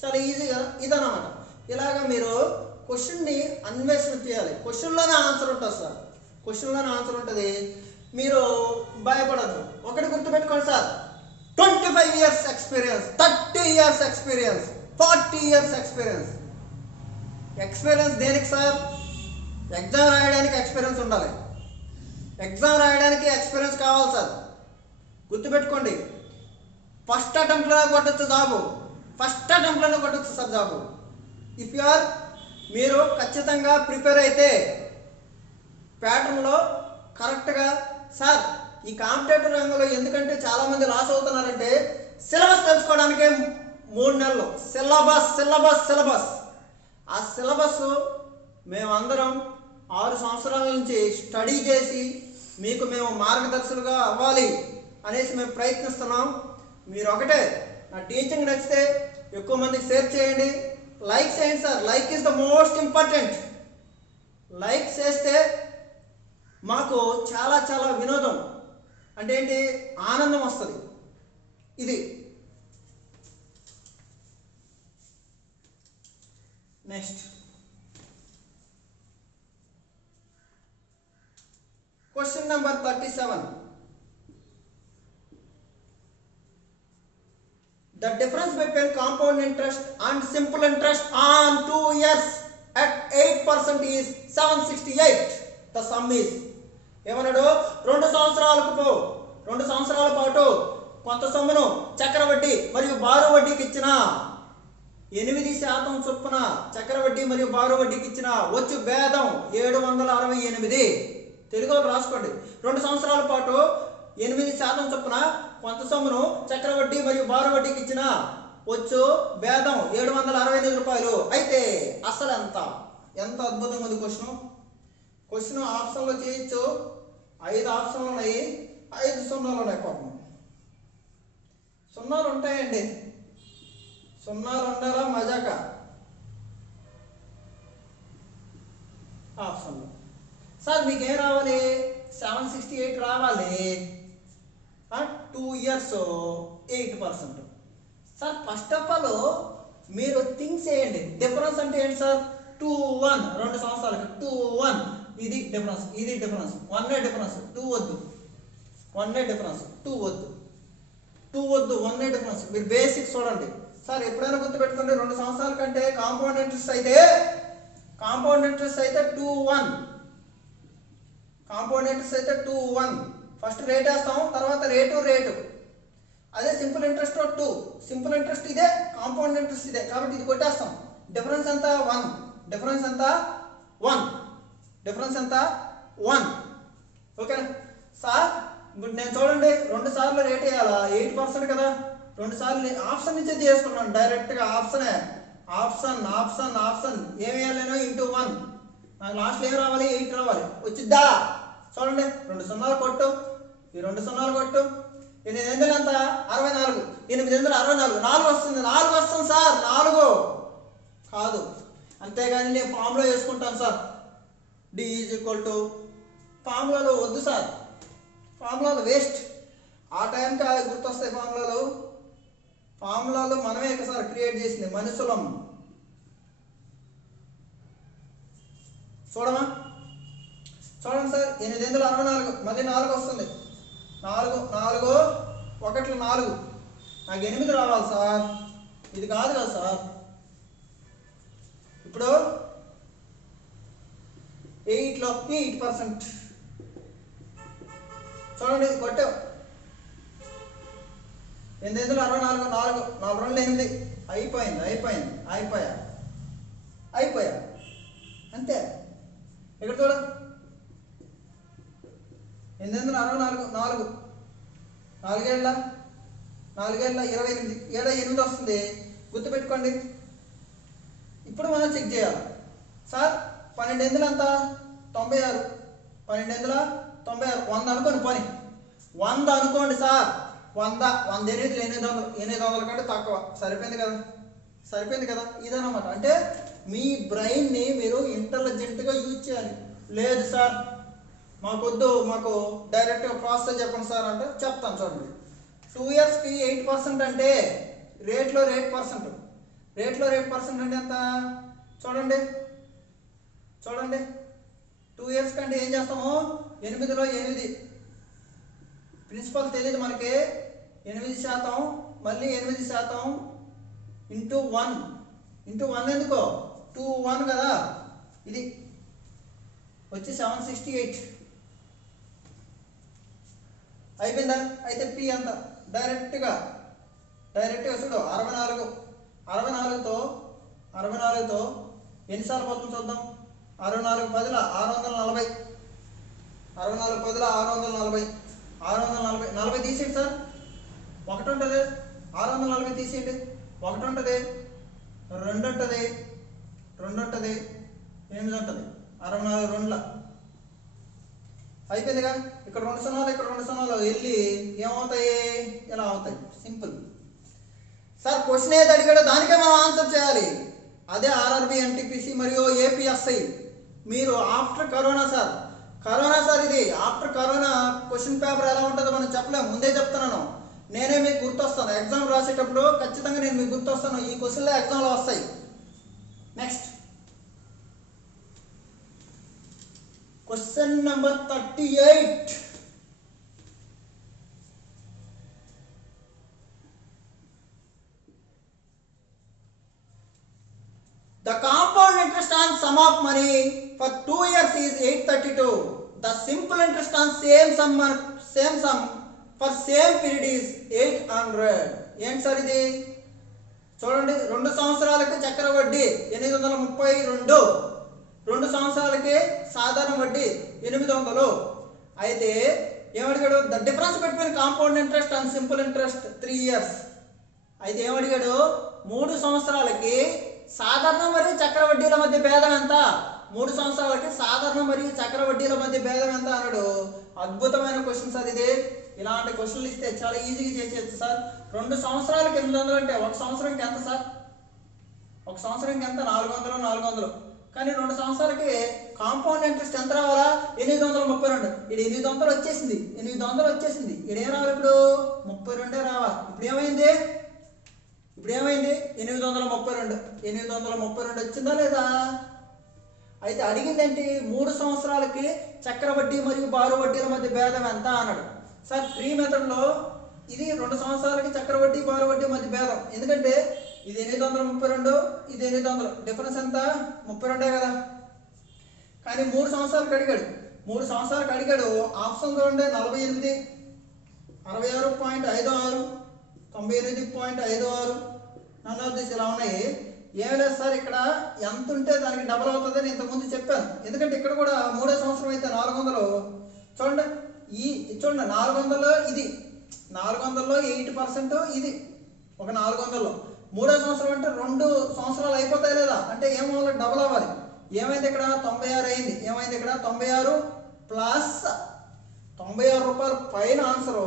చాలా ఈజీగా ఇదన్నమాట. ఇలాగా మీరు క్వశ్చన్ని అన్వేషణ చేయాలి. క్వశ్చన్లోనే ఆన్సర్ ఉంటుంది సార్, క్వశ్చన్లోనే ఆన్సర్ ఉంటుంది. మీరు భయపడద్దు. ఒకటి గుర్తుపెట్టుకోండి sir, 25 years experience, 30 years experience, 40 years experience. Experience దేనికి సార్? ఎగ్జామ్ రాయడానికి ఎక్స్పీరియన్స్ ఉండాలి. ఎగ్జామ్ రాయడానికి ఎక్స్పీరియన్స్ కావాలి సార్. గుర్తుపెట్టుకోండి, ఫస్ట్ అటెంప్ట్లోనే కొట్టచ్చు జాబు, సార్ జాబు. ఇఫ్ మీరు ఖచ్చితంగా ప్రిపేర్ అయితే ప్యాటర్న్లో కరెక్ట్గా. సార్, ఈ కాంపిటేటివ్ రంగంలో ఎందుకంటే చాలామంది లాస్ అవుతున్నారంటే సిలబస్ తెలుసుకోవడానికే 3 నెలలు. సిలబస్ ఆ సిలబస్ మేమందరం 6 సంవత్సరాల నుంచి స్టడీ చేసి మీకు మేము మార్గదర్శకులుగా అవ్వాలి అనేసి మేము ప్రయత్నిస్తున్నాం. మీరు ఒకటే, నా టీచింగ్ నచ్చితే ఎక్కువ మందికి షేర్ చేయండి, లైక్ చేయండి sir. Like is the most important. Like చేస్తే మాకు చాలా చాలా వినోదం అంటే ఏంటి, ఆనందం వస్తుంది. ఇది next question number 37. The difference between compound interest and simple interest on 2 years at 8% is 768. The sum is ఏమన్నాడు? 2 సంవత్సరాల పాటు కొంత సొమ్మును చక్రవడ్డీ మరియు బారు వడ్డీకి ఇచ్చిన 8% చొప్పున చక్రవడ్డీ మరియు బారు వడ్డీకి ఇచ్చిన వచ్చు భేదం 768. తెలుగులో రాసుకోండి. 2 సంవత్సరాల పాటు 8% చొప్పున కొంత సొమ్మును చక్రవడ్డీ మరియు బారు వడ్డీకి ఇచ్చిన వచ్చు భేదం 768 రూపాయలు. అయితే అసలు ఎంత అద్భుతంగా ఉంది క్వశ్చన్. ఆప్షన్లో చేయొచ్చు. 5 ఆప్షన్లు ఉన్నాయి, 5 సున్నాలు ఉన్నాయి. పాపం సున్నాలు ఉంటాయండి, సున్నాలు ఉండాలా మజాక ఆప్షన్లో. సార్ మీకేం రావాలి? 768 రావాలి. 2 years 8%. Sir first of all మీరు థింక్ చేయండి, డిఫరెన్స్ అంటే ఏంటి సార్? 2, 1, 2 సంవత్సరాలకి 2, 1. ఇది డిఫరెన్స్, 1 డిఫరెన్స్, 2 వద్దు. 1 డిఫరెన్స్, 2 వద్దు. 1 డిఫరెన్స్. మీరు బేసిక్స్ చూడండి సార్. ఎప్పుడైనా గుర్తుపెట్టుకోండి, 2 సంవత్సరాల కంటే కాంపౌండ్ ఇంట్రెస్ట్ అయితే 2, 1. కాంపౌండ్ ఇంట్రెస్ట్ అయితే 2, 1. ఫస్ట్ రేట్ వేస్తాం, తర్వాత రేటు. అదే సింపుల్ ఇంట్రెస్ట్ 2. సింపుల్ ఇంట్రెస్ట్ ఇదే, కాంపౌండ్ ఇంట్రెస్ట్ ఇదే, కాబట్టి ఇది కొట్టేస్తాం. డిఫరెన్స్ ఎంత? 1. డిఫరెన్స్ ఎంత? 1. ఓకేనా సార్? ఇప్పుడు నేను చూడండి, 2 సార్లు రేట్ వేయాలా? 8% కదా. రెండు సార్లు ఆప్షన్ నుంచే చేసుకున్నాను డైరెక్ట్గా ఆప్షనే ఆప్షన్ ఆప్షన్ ఆప్షన్ ఏం వేయాలి నేను ఇంటూ 1 నాకు లాస్ట్లో ఏం రావాలి 8 రావాలి వచ్చిద్దా చూడండి 2 సున్నాలు కొట్టు ఈ 2 సున్నాలు కొట్టు 8 ఎందులు ఎంత 64 8 ఎందులు 64 4 వస్తుంది 4 వస్తుంది సార్ 4 కాదు అంతేగాని నేను ఫామ్లో వేసుకుంటాను sir D is equal to ఫార్ములాలో వద్దు సార్ ఫార్ములాలు వేస్ట్ ఆ టైంకి అది గుర్తొస్తాయి ఫార్ములాలు మనమే ఒకసారి క్రియేట్ చేసింది మనుషులం చూడండి సార్ 8 ఎందులు 64 మళ్ళీ 4 వస్తుంది 4 4 1 4 నాకు 8 రావాలి సార్ ఇది కాదు కదా సార్ ఇప్పుడు 8లో 8% చూడండి కొట్టావు 8 ఎందులు 64 4 4 2 8 అయిపోయా అంతే ఇక్కడ చూడ 8 ఎందులు 64 4 4 ఏళ్ళ 28 8 వస్తుంది గుర్తుపెట్టుకోండి ఇప్పుడు మనం చెక్ చేయాలి సార్ 12 ఎందులు ఎంత 96 12 ఎందుల 96 100 అనుకోండి పని 100 అనుకోండి సార్ 100 800 కంటే తక్కువ సరిపోయింది కదా ఇదన్నమాట అంటే మీ బ్రెయిన్ని మీరు ఇంటెలిజెంట్గా యూజ్ చేయాలి లేదు సార్ మాకు డైరెక్ట్గా ప్రాసెస్ చెప్పండి సార్ అంటే చెప్తాను చూడండి 2 ఇయర్స్కి 8% అంటే రేట్లో రేట్ పర్సెంట్ అంటే ఎంత చూడండి 2 ఇయర్స్ కంటే ఏం చేస్తాము 8లో 8 ప్రిన్సిపల్ తెలియదు మనకి 8% మళ్ళీ 8% ఇంటూ 1 ఎందుకో 2 1 కదా ఇది వచ్చి 768 అయిపోయిందా అయితే పి అంత డైరెక్ట్గా చూడు 64తో ఎన్నిసార్లు పోతుంది చూద్దాం 64 10 640 640 తీసేయండి సార్ 1 ఉంటుంది 640 తీసేయండి 1 ఉంటుంది 2 ఉంటుంది 8 ఉంటుంది 64 2 అయిపోయిందిగా ఇక్కడ 2 సున్నాలు వెళ్ళి ఏమవుతాయి ఇలా అవుతాయి సింపుల్ సార్ క్వశ్చన్ ఏది అడిగాడో దానికే మనం ఆన్సర్ చేయాలి అదే ఆర్ఆర్బి ఎన్టీపీసీ మరియు ఏపీఎస్ఐ మీరు ఆఫ్టర్ కరోనా సార్ ఇది ఆఫ్టర్ కరోనా క్వశ్చన్ పేపర్ ఎలా ఉంటుందో మనం చెప్పలేము ముందే చెప్తున్నాను నేనే మీకు గుర్తొస్తాను ఎగ్జామ్ రాసేటప్పుడు ఖచ్చితంగా నేను మీకు గుర్తొస్తాను ఈ క్వశ్చన్లో ఎగ్జామ్లో వస్తాయి next question number 38 The compound interest on sum of money for 2 years is 832. The simple interest on same sum for same period is 800. ఏంటి సార్ ఇది చూడండి 2 సంవత్సరాలకి చక్ర వడ్డీ 832 2 సంవత్సరాలకి సాధారణ వడ్డీ 800 అయితే ఏమడిగాడు the difference between compound interest and simple interest 3 years అయితే ఏమడిగాడు 3 సంవత్సరాలకి సాధారణ మరియు చక్ర వడ్డీల మధ్య భేదం ఎంత 3 సంవత్సరాలకి సాధారణ మరియు చక్ర వడ్డీల మధ్య భేదం ఎంత అన్నాడు అద్భుతమైన క్వశ్చన్ సార్ ఇది ఇలాంటి క్వశ్చన్లు ఇస్తే చాలా ఈజీగా చేసేయచ్చు సార్ 2 సంవత్సరాలకి 800 అంటే 1 సంవత్సరంకి ఎంత సార్ 1 సంవత్సరంకి ఎంత 400 కానీ 2 సంవత్సరాలకి కాంపౌండ్ ఇంట్రెస్ట్ ఎంత రావాలా 832 ఇది 800 వచ్చేసింది ఇది ఏం రావాలి ఇప్పుడు 32 రావాలి ఇప్పుడు ఏమైంది 832 వచ్చిందా లేదా అయితే అడిగింది ఏంటి 3 సంవత్సరాలకి చక్ర వడ్డీ మరియు బారు వడ్డీల మధ్య భేదం ఎంత అన్నాడు సార్ ప్రీ మెథడ్లో ఇది 2 సంవత్సరాలకి చక్ర వడ్డీ బారు వడ్డీ మధ్య భేదం ఎందుకంటే ఇది 832 ఇది 800 డిఫరెన్స్ ఎంత 32 కదా కానీ 3 సంవత్సరాలకు అడిగాడు ఆప్షన్ చూడండి 48 66.56 98.56 నన్ను ఉద్దేశం ఇలా ఉన్నాయి ఏం లేదు సార్ ఇక్కడ ఎంత ఉంటే దానికి డబల్ అవుతుందని ఇంతకుముందు చెప్పాను ఎందుకంటే ఇక్కడ కూడా 3వ సంవత్సరం అయితే 400 చూడండి 400లో ఇది 400లో 8% ఇది ఒక 400లో మూడో సంవత్సరం అంటే 2 సంవత్సరాలు అయిపోతాయి లేదా, అంటే ఏమవ్వాలి, డబుల్ అవ్వాలి. ఏమైంది ఇక్కడ 96 అయింది. ఏమైంది ఇక్కడ 96 ప్లస్ 96 రూపాయలు పైన ఆన్సరు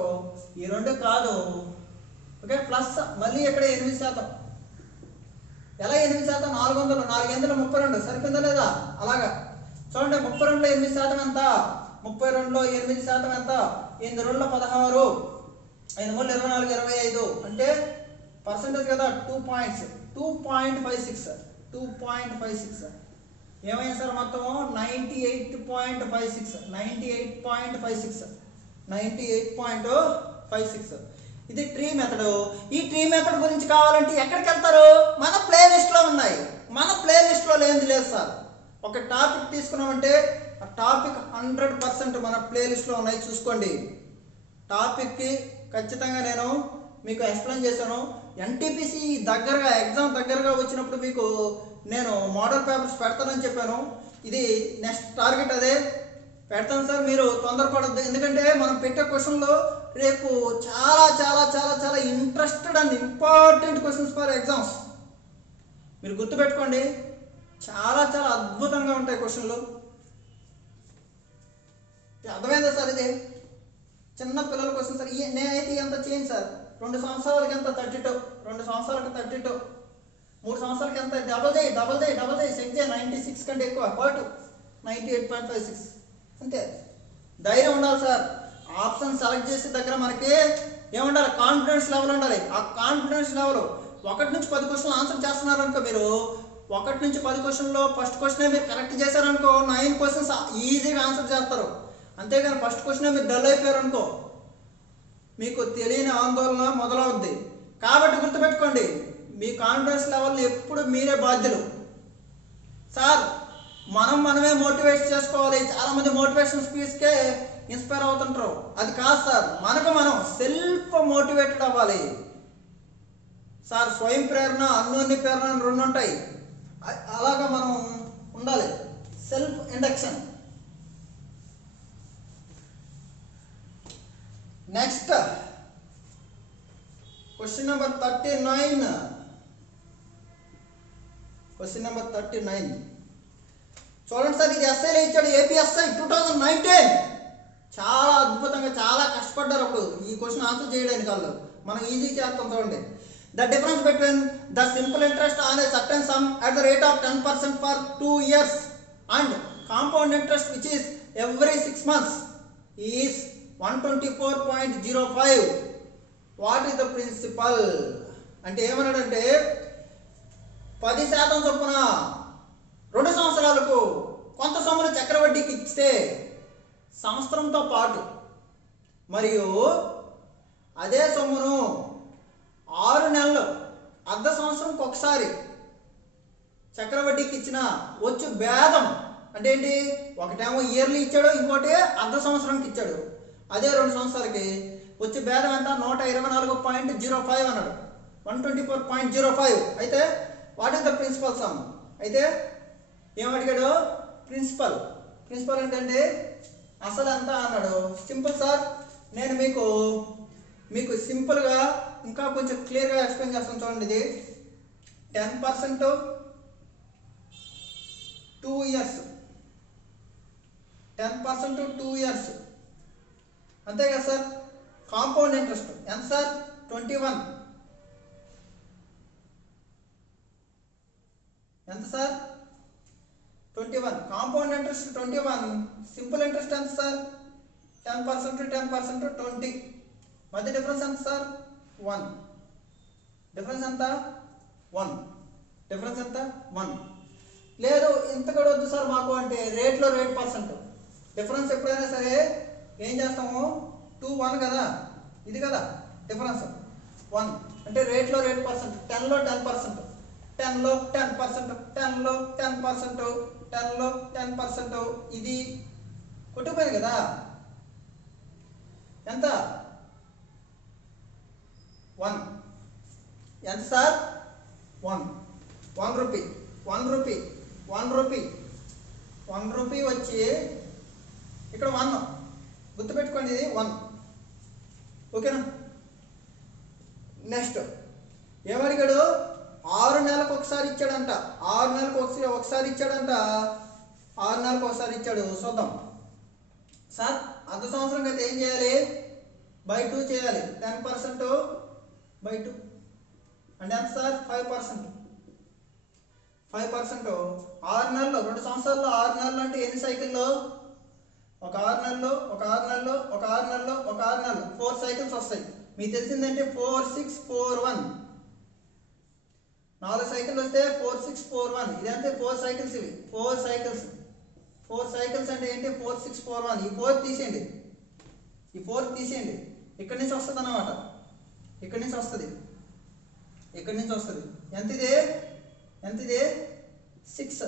ఈ 2 కాదు. ఓకే, ప్లస్ మళ్ళీ ఇక్కడ 8%. ఎలా 8%? 400 4 32 సరిపోయిందా లేదా? అలాగా చూడండి, 32లో 8% ఎంత, 32లో 8% ఎంత, 8 2లో 16, 5 3 24 25 అంటే పర్సెంటేజ్ కదా 2.56 ఏమైంది సార్ మొత్తం 98.56 ఇది ట్రీ మెథడ్. ఈ ట్రీ మెథడ్ గురించి కావాలంటే ఎక్కడికి వెళ్తారు? మన ప్లేలిస్ట్లో ఉన్నాయి. మన ప్లేలిస్ట్లో లేనిది లేదు సార్. ఒక టాపిక్ తీసుకున్నామంటే ఆ టాపిక్ 100% మన ప్లేలిస్ట్లో ఉన్నాయి, చూసుకోండి. టాపిక్కి ఖచ్చితంగా నేను మీకు ఎక్స్ప్లెయిన్ చేశాను. ఎన్టీపీసీ దగ్గరగా ఎగ్జామ్ దగ్గరగా వచ్చినప్పుడు మీకు నేను మోడల్ పేపర్స్ పెడతానని చెప్పాను. ఇది నెక్స్ట్ టార్గెట్ అదే పెడతాను సార్. మీరు తొందరపడద్దు, ఎందుకంటే మనం పెట్టే క్వశ్చన్లో రేపు చాలా చాలా చాలా చాలా interested and important questions for exams. మీరు గుర్తుపెట్టుకోండి, చాలా చాలా అద్భుతంగా ఉంటాయి క్వశ్చన్లు. అర్థమైందా సార్? ఇది చిన్న పిల్లల క్వశ్చన్ సార్. నేనైతే ఎంత చేయండి సార్, 2 సంవత్సరాలకి ఎంత 32, 2 సంవత్సరాలకి 32, 3 సంవత్సరాలకి ఎంత డబల్ చేయి చెక్ చేయి 96 కంటే ఎక్కువ పాటు 98.56 అంతే. ధైర్యం ఉండాలి సార్. ఆప్షన్ సెలెక్ట్ చేసే దగ్గర మనకి ఏముండాలి, కాన్ఫిడెన్స్ లెవెల్ ఉండాలి. ఆ కాన్ఫిడెన్స్ లెవెల్ 1 నుంచి 10 క్వశ్చన్లు ఆన్సర్ చేస్తున్నారు అనుకో, మీరు 1 నుంచి 10 క్వశ్చన్లో ఫస్ట్ క్వశ్చనే మీరు కరెక్ట్ చేశారనుకో 9 క్వశ్చన్స్ ఈజీగా ఆన్సర్ చేస్తారు. అంతేగాని ఫస్ట్ క్వశ్చనే మీరు డల్ అయిపోయారు అనుకో మీకు తెలియని ఆందోళన మొదలవుద్ది. కాబట్టి గుర్తుపెట్టుకోండి, మీ కాన్ఫిడెన్స్ లెవెల్ ఎప్పుడు మీరే బాధ్యులు. సార్ మనమే మోటివేట్ చేసుకోవాలి. చాలామంది మోటివేషన్ స్పీచ్కే ఇన్స్పైర్ అవుతుంటారు. అది కాదు సార్, మనం సెల్ఫ్ మోటివేటెడ్ అవ్వాలి సార్. స్వయం ప్రేరణ, అన్యోన్య ప్రేరణ 2 ఉంటాయి. అలాగా మనం ఉండాలి. Self induction. Next question number 39. Question number 39 చూడండి సార్. ఇది ఎస్ఐలో ఇచ్చాడు, ఏపీఎస్ఐ 2019. చాలా అద్భుతంగా చాలా కష్టపడ్డారు అప్పుడు ఈ క్వశ్చన్ ఆన్సర్ చేయడానికి. వాళ్ళు మనం ఈజీ చేస్తాం. చూడండి, the difference between the simple interest on a certain sum at the rate of 10% for 2 years and compound interest which is every 6 months is 124.05. What is the principal అంటే ఏమన్నాడంటే 10% చొప్పున 2 సంవత్సరాలకు కొంత సొమ్మును చక్రవడ్డీకి ఇస్తే సంవత్సరంతో పాటు మరియు అదే సొమ్మును 6 నెలలు అర్ధ సంవత్సరంకి ఒకసారి చక్రవడ్డీకి ఇచ్చిన వచ్చు భేదం అంటే ఏంటి? ఒకటేమో ఇయర్లీ ఇచ్చాడు, ఇంకోటి అర్ధ సంవత్సరంకి ఇచ్చాడు. అదే 2 సంవత్సరాలకి వచ్చే భేదం ఎంత? 124.05 అన్నాడు. 124.05. అయితే what is the principal sum? అయితే ఏమడిగాడు? ప్రిన్సిపల్ అంటే అసలు ఎంత అన్నాడు. సింపుల్ సార్, నేను మీకు సింపుల్గా ఇంకా కొంచెం క్లియర్గా ఎక్స్ప్లెయిన్ చేస్తాను. చూడండి, ఇది 10% 2 years, 10% 2 years అంతే కదా సార్. కాంపౌండ్ ఇంట్రెస్ట్ ఎంత సార్? 21. ఎంత sir? 21. Compound interest 21. Simple interest ఎంత సార్? 10% 20. మధ్య డిఫరెన్స్ ఎంత సార్? 1. డిఫరెన్స్ ఎంత? 1. డిఫరెన్స్ ఎంత? 1. లేదు ఇంత కూడా వద్దు సార్ మాకు అంటే రేట్లో రేట్ పర్సెంట్ డిఫరెన్స్ ఎప్పుడైనా సరే ఏం చేస్తాము? 2 1 కదా, ఇది కదా డిఫరెన్స్ 1 అంటే రేట్లో రేట్ పర్సెంట్. 10లో 10%, 10లో 10%, 10లో 10%, 10లో 10%. ఇది కొట్టుకుపోయింది కదా. ఎంత? 1. ఎంత సార్? 1 రూపీ. 1 రూపీ వచ్చి ఇక్కడ 1 గుర్తుపెట్టుకోండి, ఇది 1. ఓకేనా? నెక్స్ట్ ఏమడిగాడు? 6 నెలలకు ఒకసారి ఇచ్చాడంట. 6 నెలలకు ఒకసారి ఇచ్చాడంట. 6 నెలలకు ఒకసారి ఇచ్చాడు. చూద్దాం సార్. అర్ధ సంవత్సరం అయితే ఏం చేయాలి? బై 2 చేయాలి. 10% బై 2 అంటే ఎంత సార్? 5%. 5% 6 నెలలు, 2 సంవత్సరాల్లో 6 నెలలు అంటే ఎన్ని సైకిల్లో? ఒక 6 నెలలు, ఒక 6 నెలలు, ఒక 6 నెలలు, ఒక 6 నెలలు, 4 సైకిల్స్ వస్తాయి. మీకు తెలిసిందంటే 4, 6, 4, 1. 4 సైకిల్ వస్తే 4, 6, 4, 1. ఇదంటే 4 సైకిల్స్. ఇవి 4 సైకిల్స్. 4 సైకిల్స్ అంటే ఏంటి? 4, 6, 4, 1. ఈ 4 తీసేయండి. ఈ 4 తీసేయండి. ఇక్కడి నుంచి వస్తుంది అన్నమాట. ఇక్కడి నుంచి వస్తుంది. ఇక్కడి నుంచి వస్తుంది. ఎంత ఇది? ఎంత ఇది? 6,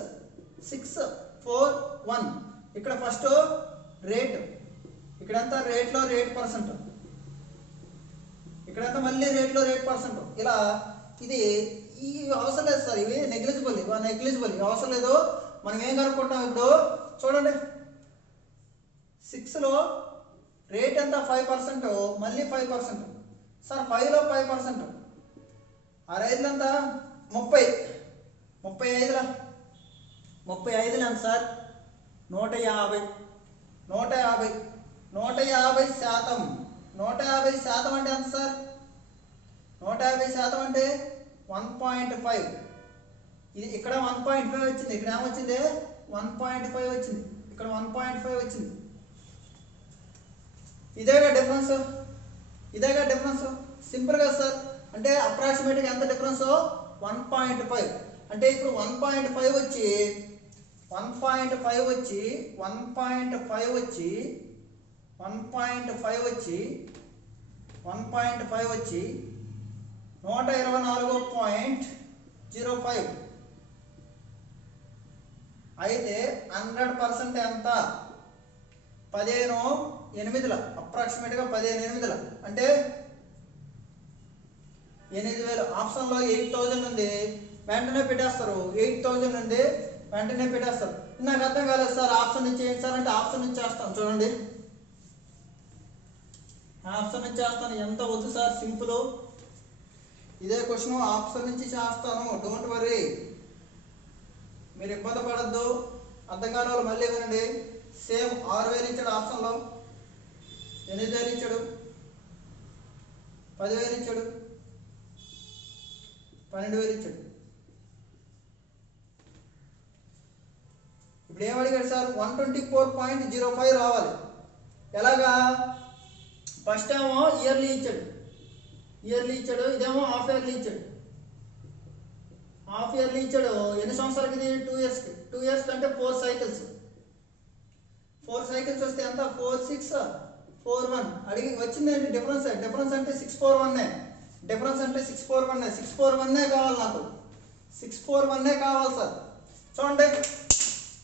6, 4, 1. ఇక్కడ ఫస్ట్ రేట్. ఇక్కడంతా రేట్లో రేట్ పర్సెంట్. ఇక్కడంతా మళ్ళీ రేట్లో రేట్ పర్సెంట్. ఇలా ఇది ఈ అవసరం లేదు సార్. ఇవి నెగ్లిజిబుల్. ఇవి నెగ్లిజిబుల్. ఇవి అవసరం లేదు. మనం ఏం కనుక్కుంటాం ఇప్పుడు? చూడండి 6లో రేట్ ఎంత? 5%. మళ్ళీ 5%. సార్ 5లో 5%. 6 ఎంత? 30. 35లా 35 ఎంత సార్? 150. 150. 150%. 150% అంటే ఎంత సార్? 150% అంటే 1.5. ఇది ఇక్కడ 1.5 వచ్చింది. ఇక్కడ ఏమొచ్చింది? 1.5 వచ్చింది. ఇక్కడ 1.5 వచ్చింది. ఇదేగా డిఫరెన్స్. ఇదేగా డిఫరెన్స్. సింపుల్గా సార్. అంటే అప్రాక్సిమేట్గా ఎంత డిఫరెన్స్? 1.5. అంటే ఇప్పుడు 1.5 వచ్చి 1.5 వచ్చి 1.5 వచ్చి 1.5 వచ్చి 1.5 వచ్చి 124.05. అయితే 100% ఎంత? 15/8 అప్రాక్సిమేట్గా 15/8 అంటే 8,000. ఆప్షన్లో 8,000 ఉంది, వెంటనే పెట్టేస్తారు. 8,000 ఉంది, వెంటనే పెట్టేస్తారు. నాకు అర్థం కాలేదు సార్, ఆప్షన్ నుంచి ఏంటి సార్ అంటే ఆప్షన్ నుంచి చేస్తాను. చూడండి ఆప్షన్ నుంచి చేస్తాను. ఎంత వద్దు సార్, సింపుల్. ఇదే క్వశ్చన్ ఆప్షన్ నుంచి చేస్తాను. డోంట్ వరీ, మీరు ఇబ్బంది పడద్దు. అర్థం కాని వాళ్ళు మళ్ళీ వినండి. సేమ్ 6,000 ఇచ్చాడు ఆప్షన్లో, 8,000 ఇచ్చాడు, 10,000 ఇచ్చాడు, 12,000 ఇచ్చాడు. ఇప్పుడు ఏమడిగాడు సార్? 124.05 రావాలి. ఎలాగా? ఫస్ట్ ఏమో ఇయర్లీ ఇచ్చాడు. ఇదేమో హాఫ్ ఇయర్లీ ఇచ్చాడు. హాఫ్ ఇయర్లీ ఇచ్చాడు. ఎన్ని సంవత్సరాలకి ఇది? 2 ఇయర్స్కి. 2 ఇయర్స్ అంటే 4 సైకిల్స్. 4 సైకిల్స్ వస్తే ఎంత? 4, 6, 4, 1. అడిగి వచ్చిందేంటి? డిఫరెన్స్. డిఫరెన్స్ అంటే 641. డిఫరెన్స్ అంటే 641. 641 కావాలి నాకు. 641 కావాలి సార్. చూడండి,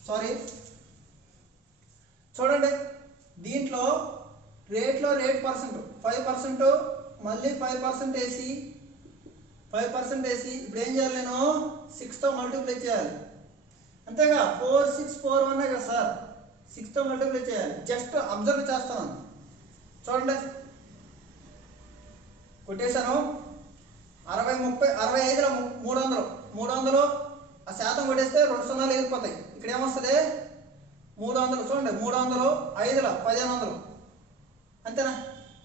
సారీ చూడండి. దీంట్లో రేట్లో రేట్ పర్సెంట్ 5%, మళ్ళీ 5% వేసి 5% వేసి ఇప్పుడు ఏం చేయాలి? నేను 6తో మల్టిప్లై చేయాలి. అంతేగా? 4, 6, 4, 1 కదా సార్. 6తో మల్టిప్లై చేయాలి. జస్ట్ అబ్జర్వ్ చేస్తాను. చూడండి, కొట్టేశాను. 60, 30, 65లో 300. 300 ఆ శాతం కొట్టేస్తే 2 సున్నాలు వెళ్ళిపోతాయి. ఇక్కడ ఏమొస్తుంది? 300. చూడండి, 300 5లో 1,500. అంతేనా?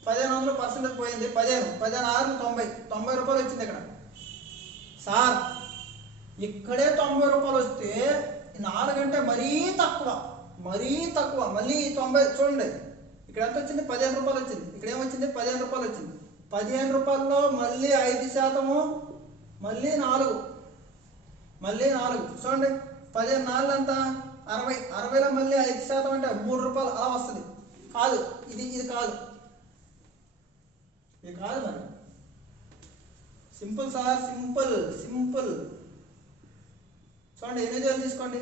1,500% పోయింది. 15, 16, 90. 90 రూపాయలు వచ్చింది ఇక్కడ. సార్ ఇక్కడే 90 రూపాయలు వస్తే 4 అంటే మరీ తక్కువ. మళ్ళీ 90. చూడండి ఇక్కడ ఎంత వచ్చింది? 15 రూపాయలు వచ్చింది. ఇక్కడ ఏమొచ్చింది? 15 రూపాయలు వచ్చింది. 15 రూపాయల్లో మళ్ళీ 5%, మళ్ళీ 4. చూడండి 15 4 ఎంత? 60. 60లో మళ్ళీ 5% అంటే 3 రూపాయలు అలా వస్తుంది. కాదు, ఇది కాదు. ఇది కాదు మరి. Simple sir, simple. చూడండి 8,000 తీసుకోండి.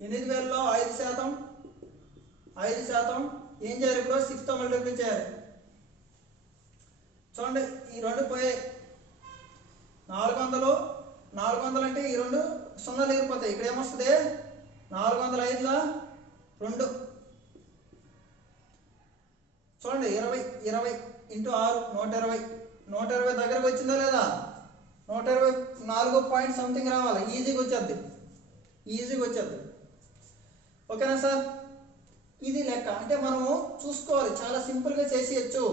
8,000లో 5%. ఏం చేయాలి ఇప్పుడు? 6తో మల్టిప్లై చేయాలి. చూడండి ఈ 2 పోయాయి. 400 అంటే ఈ 2 సున్నాలు ఎగిరిపోతాయి. ఇక్కడ ఏమొస్తుంది? 405లో 2. చూడండి 20 × 6 120. 120 దగ్గరకు వచ్చిందా లేదా? 124 పాయింట్ సంథింగ్ రావాలి, ఈజీగా వచ్చేద్ది. ఓకేనా సార్? ఇది లెక్క. అంటే మనము చూసుకోవాలి, చాలా సింపుల్గా చేసేయచ్చు.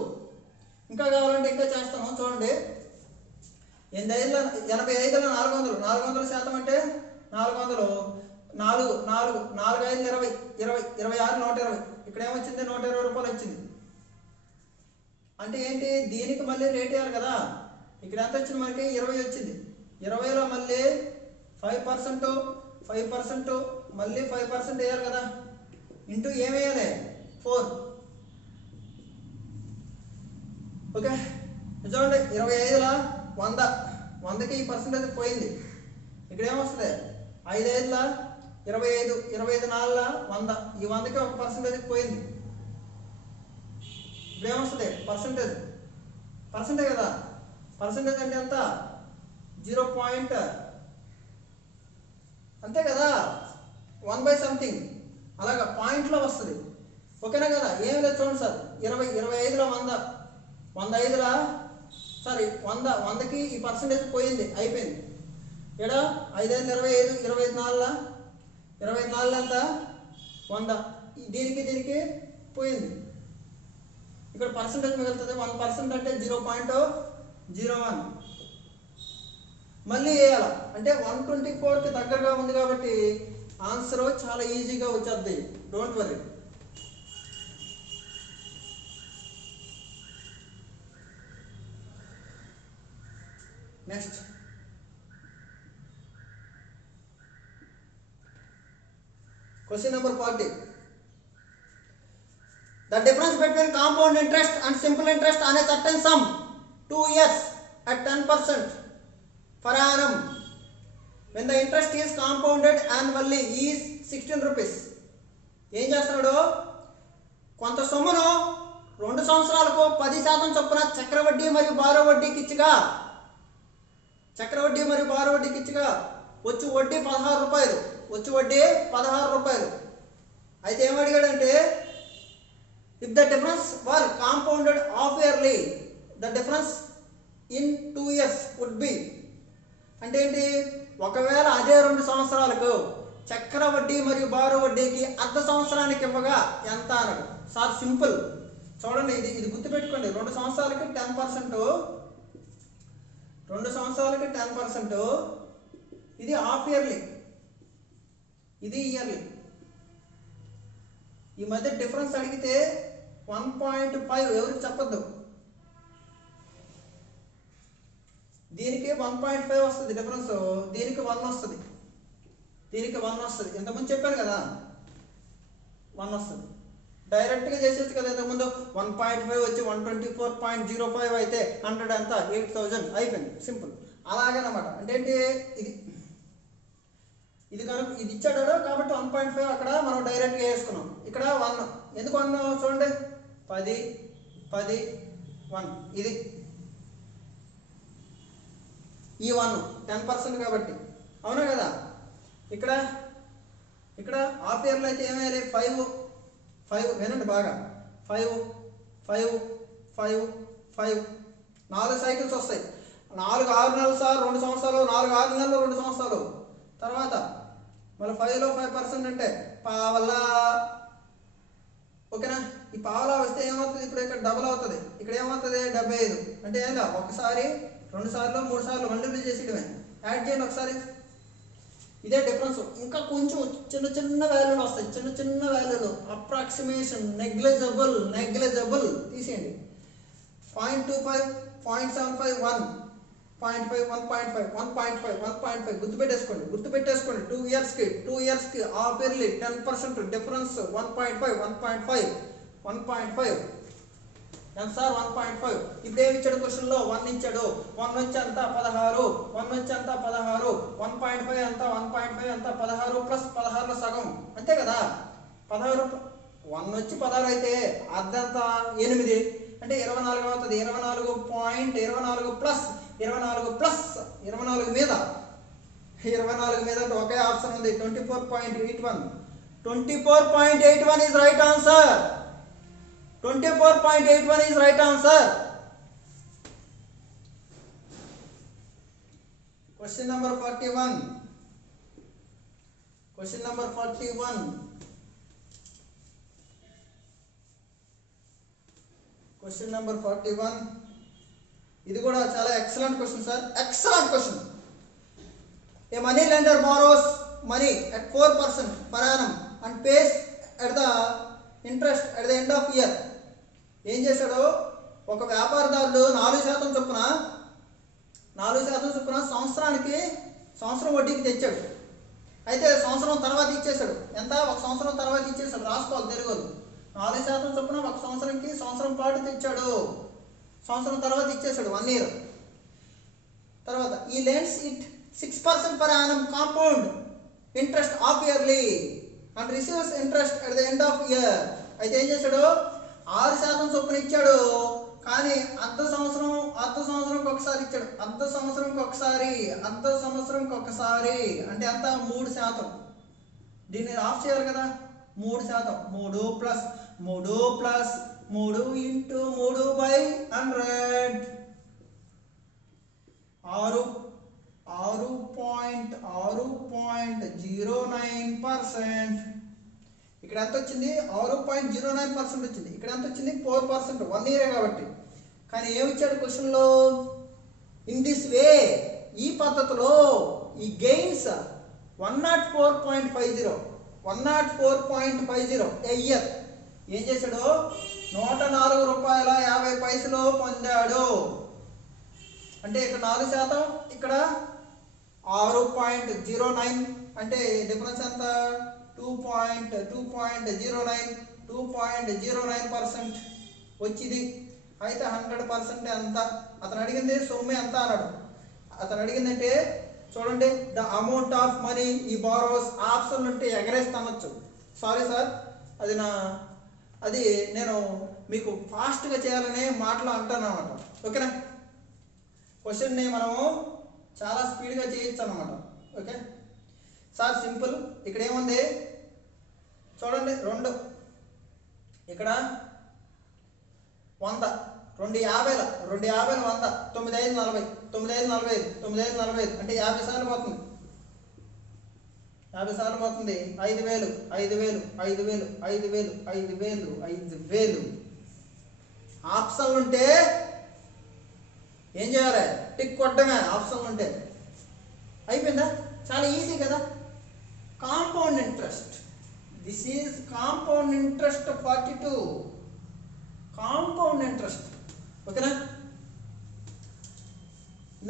ఇంకా కావాలంటే ఇంకా చేస్తాను చూడండి. 85లో 400 అంటే 400 4 4 4 5 20 20 26 120. ఇక్కడ ఏమొచ్చింది? 120 రూపాయలు వచ్చింది. అంటే ఏంటి? దీనికి మళ్ళీ రేట్ వేయాలి కదా. ఇక్కడ ఎంత వచ్చింది మనకి? 20 వచ్చింది. 20లో మళ్ళీ 5% మళ్ళీ 5% వేయాలి కదా. ఇంటూ ఏం వేయాలి? 4. ఓకే చూడండి, 25లో 100, 100కి ఈ పర్సెంటేజ్ పోయింది. ఇక్కడ ఏమొస్తుంది? 5 5లో 25, 25 4లో 100, ఈ 100కి ఒక పర్సెంటేజ్ పోయింది. ఇప్పుడు ఏమొస్తుంది? పర్సెంటేజ్ కదా. పర్సెంటేజ్ అంటే ఎంత? 0 పాయింట్ అంతే కదా, 1/something అలాగా పాయింట్లో వస్తుంది. ఓకేనా కదా? ఏం లేదు చూడండి సార్, 25లో 100, 105లో సారీ 100కి ఈ పర్సెంటేజ్ పోయింది, అయిపోయింది. ఇక్కడ 5 5 25, 25 4లో ఎంత? 100, దీనికి పోయింది. ఇక్కడ పర్సెంటేజ్ మిగులుతుంది 1% అంటే 0.01. మళ్ళీ వేయాల అంటే 124కి దగ్గరగా ఉంది కాబట్టి ఆన్సర్ చాలా ఈజీగా వచ్చేద్ది. Don't worry. Next question number 40. The difference between compound interest and simple interest on a certain sum 2 years at 10% per annum when the interest is compounded annually is 16 rupees. ఏం చేస్తున్నాడు? కొంత సొమ్మును 2 సంవత్సరాలకు 10% చొప్పున చక్రవడ్డీ మరియు బారో వడ్డీకి ఇచ్చిగా వచ్చి వడ్డీ 16 రూపాయలు. అయితే ఏమడిగాడంటే, if the difference were compounded half yearly, the difference in 2 years would be. అంటే ఏంటి? ఒకవేళ అదే 2 సంవత్సరాలకు చక్రవడ్డీ మరియు బారో వడ్డీకి అర్ధ సంవత్సరానికి ఇవ్వగా ఎంత అన్నాడు. సార్ సింపుల్ చూడండి, ఇది గుర్తుపెట్టుకోండి. 2 సంవత్సరాలకి 10%, 2 సంవత్సరాలకి 10%, ఇది హాఫ్ ఇయర్లీ, ఇది ఇయర్లీ. ఈ మధ్య డిఫరెన్స్ అడిగితే 1.5 ఎవరికి చెప్పద్దు. దీనికి 1.5 వస్తుంది డిఫరెన్స్, దీనికి 1 వస్తుంది. ఇంతకుముందు చెప్పాను కదా 1 వస్తుంది. డైరెక్ట్గా చేసేది కదా. ఇంతకుముందు 1.5 వచ్చి 124.05 అయితే 100 అంతా 8000 అయిపోయింది. సింపుల్ అలాగేనమాట. అంటే ఏంటి? ఇది కనుక ఇది ఇచ్చాడు కాబట్టి 1.5 అక్కడ మనం డైరెక్ట్గా వేసుకున్నాం. ఇక్కడ 1 ఎందుకు 1 చూడండి, 10 10 1 ఇది ఈ 1 10% కాబట్టి అవునా కదా. ఇక్కడ హాఫ్ ఇయర్లో అయితే ఏమేయాలి? 5 వినండి బాగా, 5 5 5 5 4 సైకిల్స్ వస్తాయి. 4 6 నెలలు సార్ 2 సంవత్సరాలు, 4 6 నెలలు 2 సంవత్సరాలు. తర్వాత మళ్ళీ 5లో 5% అంటే పావలా. ఓకేనా? ఈ పావలా వస్తే ఏమవుతుంది? ఇప్పుడు ఇక్కడ డబుల్ అవుతుంది. ఇక్కడ ఏమవుతుంది? 75. అంటే ఏంటో ఒకసారి 2 సార్లు 3 సార్లు మల్టిప్లై చేసేయడమే. యాడ్ చేయండి ఒకసారి. ఇదే డిఫరెన్స్. ఇంకా కొంచెం చిన్న వాల్యూలు వస్తాయి, చిన్న వాల్యూలు. అప్రాక్సిమేషన్, నెగ్లిజబుల్ తీసేయండి. 0.25 0.75 1 0.5 1.5 1.5 1.5 గుర్తుపెట్టేసుకోండి. 2 ఇయర్స్కి హాఫ్ ఇయర్లీ 10% డిఫరెన్స్ 1.5 1.5 ఎంత సార్? 1.5. ఇప్పుడు ఏమి ఇచ్చాడు క్వశ్చన్లో? 1 ఇచ్చాడు. 1 వచ్చి అంత 16, 1.5 అంత 16 ప్లస్ 16లో సగం అంతే కదా. 16 1 వచ్చి 16 అయితే అర్ధంత 8 అంటే 24 అవుతుంది. 24.24 ప్లస్ 24 మీద అంటే ఒకే ఆప్షన్ ఉంది. 24.81 is right answer. 24.81 is right answer. Question number 41. Question number 41. Question number 41. ఇది కూడా చాలా excellent question sir, excellent question. A money lender borrows money at 4% per annum and pays at the interest at the end of year. ఏం చేశాడు, ఒక వ్యాపారదారుడు 4% చొప్పున సంవత్సరం వడ్డీకి తెచ్చాడు. అయితే సంవత్సరం తర్వాత ఇచ్చేసాడు. ఎంత? ఒక సంవత్సరం తర్వాత ఇచ్చేసాడు. రాసుకోవాలి తెలుగులో. 4% చొప్పున ఒక సంవత్సరం పాటు తెచ్చాడు, సంవత్సరం తర్వాత ఇచ్చేసాడు, 1 year తర్వాత. ఈ lends it 6% per annum compound interest half yearly and receives interest at the end of year. అయితే ఏం చేశాడు, 6% చొప్పున ఇచ్చాడు, కానీ అర్ధ సంవత్సరంకి ఒకసారి ఇచ్చాడు. అర్ధ సంవత్సరంకి ఒకసారి అంటే అంత 3%. దీన్ని ఆఫ్ చేయాలి కదా. 3%, 3 ప్లస్ 3 ఇంటూ 3/100, 6.09%. ఇక్కడ ఎంత వచ్చింది? 6.09% వచ్చింది. ఇక్కడ ఎంత వచ్చింది? 4%. 1 year కాబట్టి. కానీ ఏమిచ్చాడు క్వశ్చన్లో? ఇన్ దిస్ వే, ఈ పద్ధతిలో ఈ గెయిన్స్ 104.50 ఏ ఇయర్. ఏం చేశాడు? 104 రూపాయల 50 పైసలు పొందాడు. అంటే ఇక్కడ 4%, ఇక్కడ 6.09, అంటే డిఫరెన్స్ ఎంత? 2.09% వచ్చింది. అయితే 100% ఎంత? అతను అడిగింది సొమ్ము ఎంత అన్నాడు. అతను అడిగిందంటే చూడండి, ద అమౌంట్ ఆఫ్ మనీ ఈ బారోస్. ఆప్షన్ ఉంటే ఎగరేస్తానొచ్చు. సారీ సార్, అది నేను మీకు ఫాస్ట్గా చేయాలనే మాటలు అంటాను అన్నమాట. ఓకేనా? క్వశ్చన్ని మనము చాలా స్పీడ్గా చేయొచ్చు అన్నమాట. Okay sir, simple. ఇక్కడ ఏముంది చూడండి, 2 ఇక్కడ 100, 2 50, 100, 9 5 40, 9 5 45 అంటే 50 సార్లు పోతుంది. 5,000. ఆప్షన్లు ఉంటే ఏం చేయాలి? టిక్ కొట్టడమే. ఆప్షన్లు ఉంటే అయిపోయిందా? చాలా ఈజీ కదా. Compound interest, this is compound interest 42. Compound interest. ఓకేనా?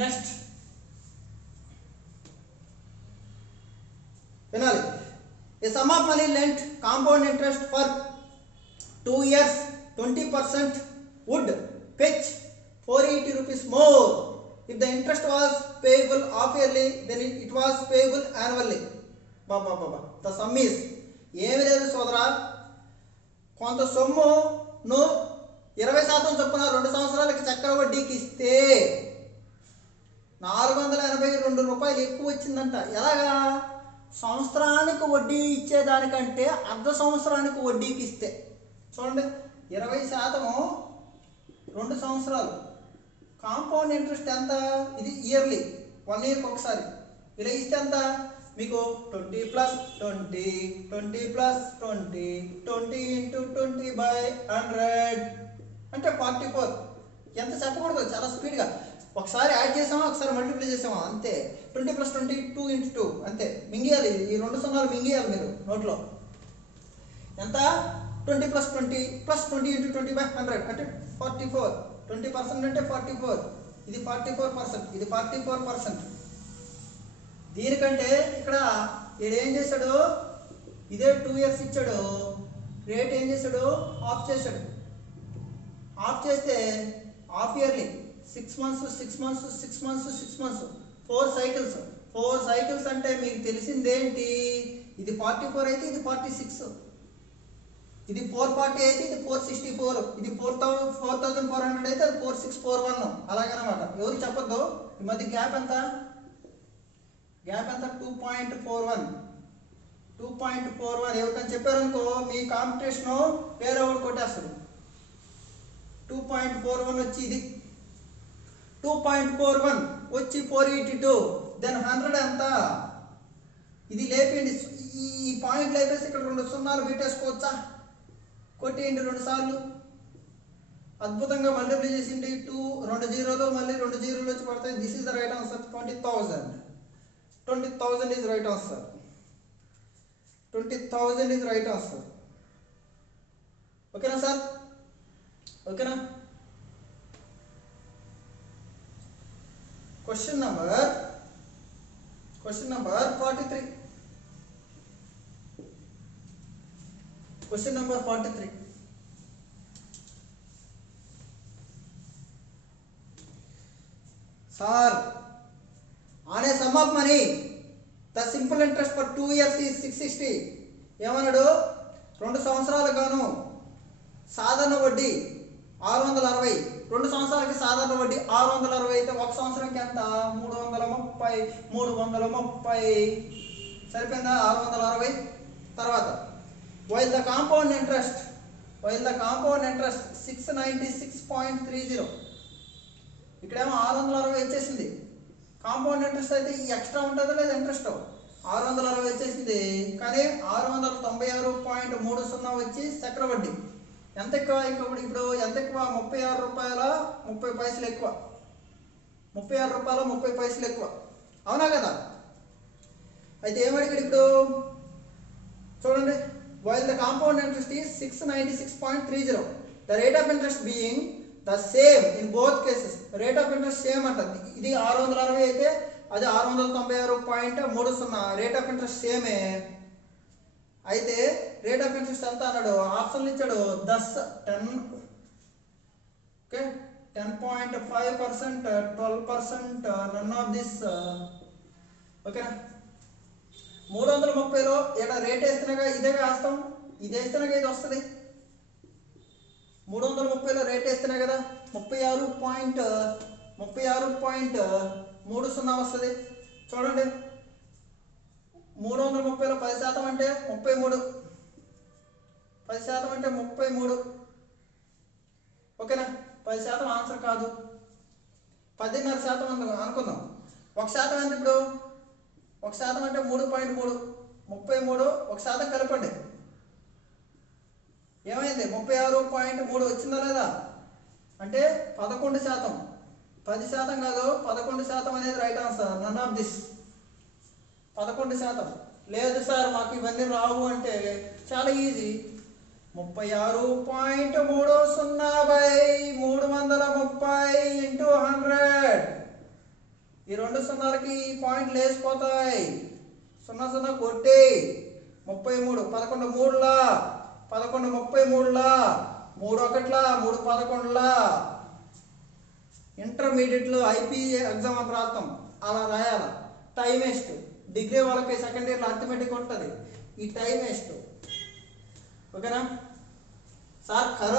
నెక్స్ట్ వినాలి. A sum of money lent compound interest for 2 years 20% would fetch 480 rupees more if the interest was payable half yearly then it was payable annually. Baba the sum is, ఏమి లేదు సోదరా, కొంత సొమ్మును 20% చొప్పున 2 సంవత్సరాలకి చక్ర వడ్డీకి ఇస్తే 482 రూపాయలు ఎక్కువ వచ్చిందంట. ఎలాగా? సంవత్సరానికి వడ్డీ ఇచ్చేదానికంటే అర్ధ సంవత్సరానికి వడ్డీకి ఇస్తే. చూడండి, 20% 2 సంవత్సరాలు. కాంపౌండ్ ఇంట్రెస్ట్ ఎంత? ఇది ఇయర్లీ, 1 yearకి ఒకసారి. ఇలా ఇస్తే ఎంత మీకు? 20 + 20, 20 + 20, 20 × 20/100 అంటే 44. ఎంత చెప్పకూడదు, చాలా స్పీడ్గా. ఒకసారి యాడ్ చేసామా, ఒకసారి మల్టిప్లై చేసామా, అంతే. 20 + 20 2 × 2 అంతే. మింగేయాలి, ఈ 2 సున్నాలు మింగేయాలి మీరు నోట్లో. ఎంత? 20 + 20 + 20 × 20/100 అంటే 44. 20% అంటే 44. ఇది 44%, ఇది 44%. దీనికంటే ఇక్కడ ఏం చేశాడు? ఇదే 2 years ఇచ్చాడు. రేట్ ఏం చేశాడు? ఆఫ్ చేశాడు. ఆఫ్ చేస్తే half yearly 6 months 4 cycles. 4 cycles అంటే మీకు తెలిసిందేంటి? ఇది 44 అయితే ఇది 46, ఇది 440 అయితే ఇది 464, ఇది 4400 అయితే అది 4641. అలాగనమాట. ఎవరు చెప్పొద్దు. ఈ మధ్య గ్యాప్ ఎంత? 2.41. 2.41 ఎవరికని చెప్పారనుకో, మీ కాంపిటీషను వేరే ఒకటి కొట్టేస్తారు. 2.41 వచ్చి ఇది 2.41 వచ్చి 482. దెన్ 100 ఎంత? ఇది లేపండి, ఈ పాయింట్ లేపేసి ఇక్కడ 2 సున్నాలు పెట్టేసుకోవచ్చా? కొట్టేయండి 2 సార్లు, అద్భుతంగా మల్టిప్లై చేసిండి. 2 జీరోలు మళ్ళీ 2 జీరోలు వచ్చి పడతాయి. This is the right answer. 20,000 is right answer. 20,000 is right answer. ఓకేనా సార్? ఓకేనా? Question number 43. Question number 43. Sir, on a sum of money the simple interest for 2 years is 660. ఏమన్నాడు? 2 సంవత్సరాలకు గాను సాధారణ వడ్డీ 660. 2 సంవత్సరాలకి సాధారణ వడ్డీ 660 అయితే 1 సంవత్సరంకి ఎంత? 330. సరిపోయిందా? 660. తర్వాత వైల్ ద కాంపౌండ్ ఇంట్రెస్ట్ 696.30. ఇక్కడేమో 660 వచ్చేసింది. కాంపౌండ్ ఇంట్రెస్ట్ అయితే ఈ ఎక్స్ట్రా ఉంటుందా లేదా? ఇంట్రెస్ట్ 660 వచ్చేసింది. కానీ 696.30 వచ్చి చక్రవడ్డీ. ఎంత ఎక్కువ? ఇప్పుడు ఎంత ఎక్కువ? 36 రూపాయల 30 పైసలు ఎక్కువ. 36 రూపాయల 30 పైసలు ఎక్కువ. అవునా కదా? అయితే ఏమడిగాడు ఇప్పుడు చూడండి. While the compound interest is 696.30. The rate of interest being the same in both cases. Rate of interest same అంటుంది. ఇది 660 అయితే అది 696.30. రేట్ ఆఫ్ ఇంట్రెస్ట్ సేమే. అయితే రేట్ ఆఫ్ ఇంట్రెస్ట్ ఎంత అన్నాడు? ఆప్షన్లు ఇచ్చాడు. 10, ఓకే, 10.5%, 12%, నన్ ఆఫ్ దిస్. ఓకేనా? 330లో ఇక్కడ రేట్ వేస్తున్నాగా ఇదే వేస్తాం. ఇది వేస్తున్నాగా ఇది వస్తుంది. 330లో రేట్ వేస్తున్నా కదా 36.30 వస్తుంది. చూడండి, 330లో 10% అంటే 33. 10% అంటే 33. ఓకేనా? 10% ఆన్సర్ కాదు, 10.5% అనుకుందాం. 1% అంటే ఇప్పుడు 1% అంటే 3.3. 33 1% కలపండి. ఏమైంది? 36.3 వచ్చిందా లేదా? అంటే 11%. 10% కాదు, 11% అనేది right answer. None of this. 11%. లేదు సార్ మాకు ఇవన్నీ రావు అంటే చాలా ఈజీ. 36.30/330 ఇంటూ 100. ఈ 2 సున్నాలకి ఈ పాయింట్లు వేసిపోతాయి. 0 కొట్టి 33. 11 3లా 11 33లా 3 1లా 3 11లా. ఇంటర్మీడియట్లో ఐపీఏ ఎగ్జామ్ అని రాస్తాం, అలా రాయాల. Time waste. డిగ్రీ వాళ్ళకి సెకండ్ ఇయర్లో అర్థమెటిక్ ఉంటుంది. ఈ టైం వేస్ట్. ఓకేనా సార్? కరోనా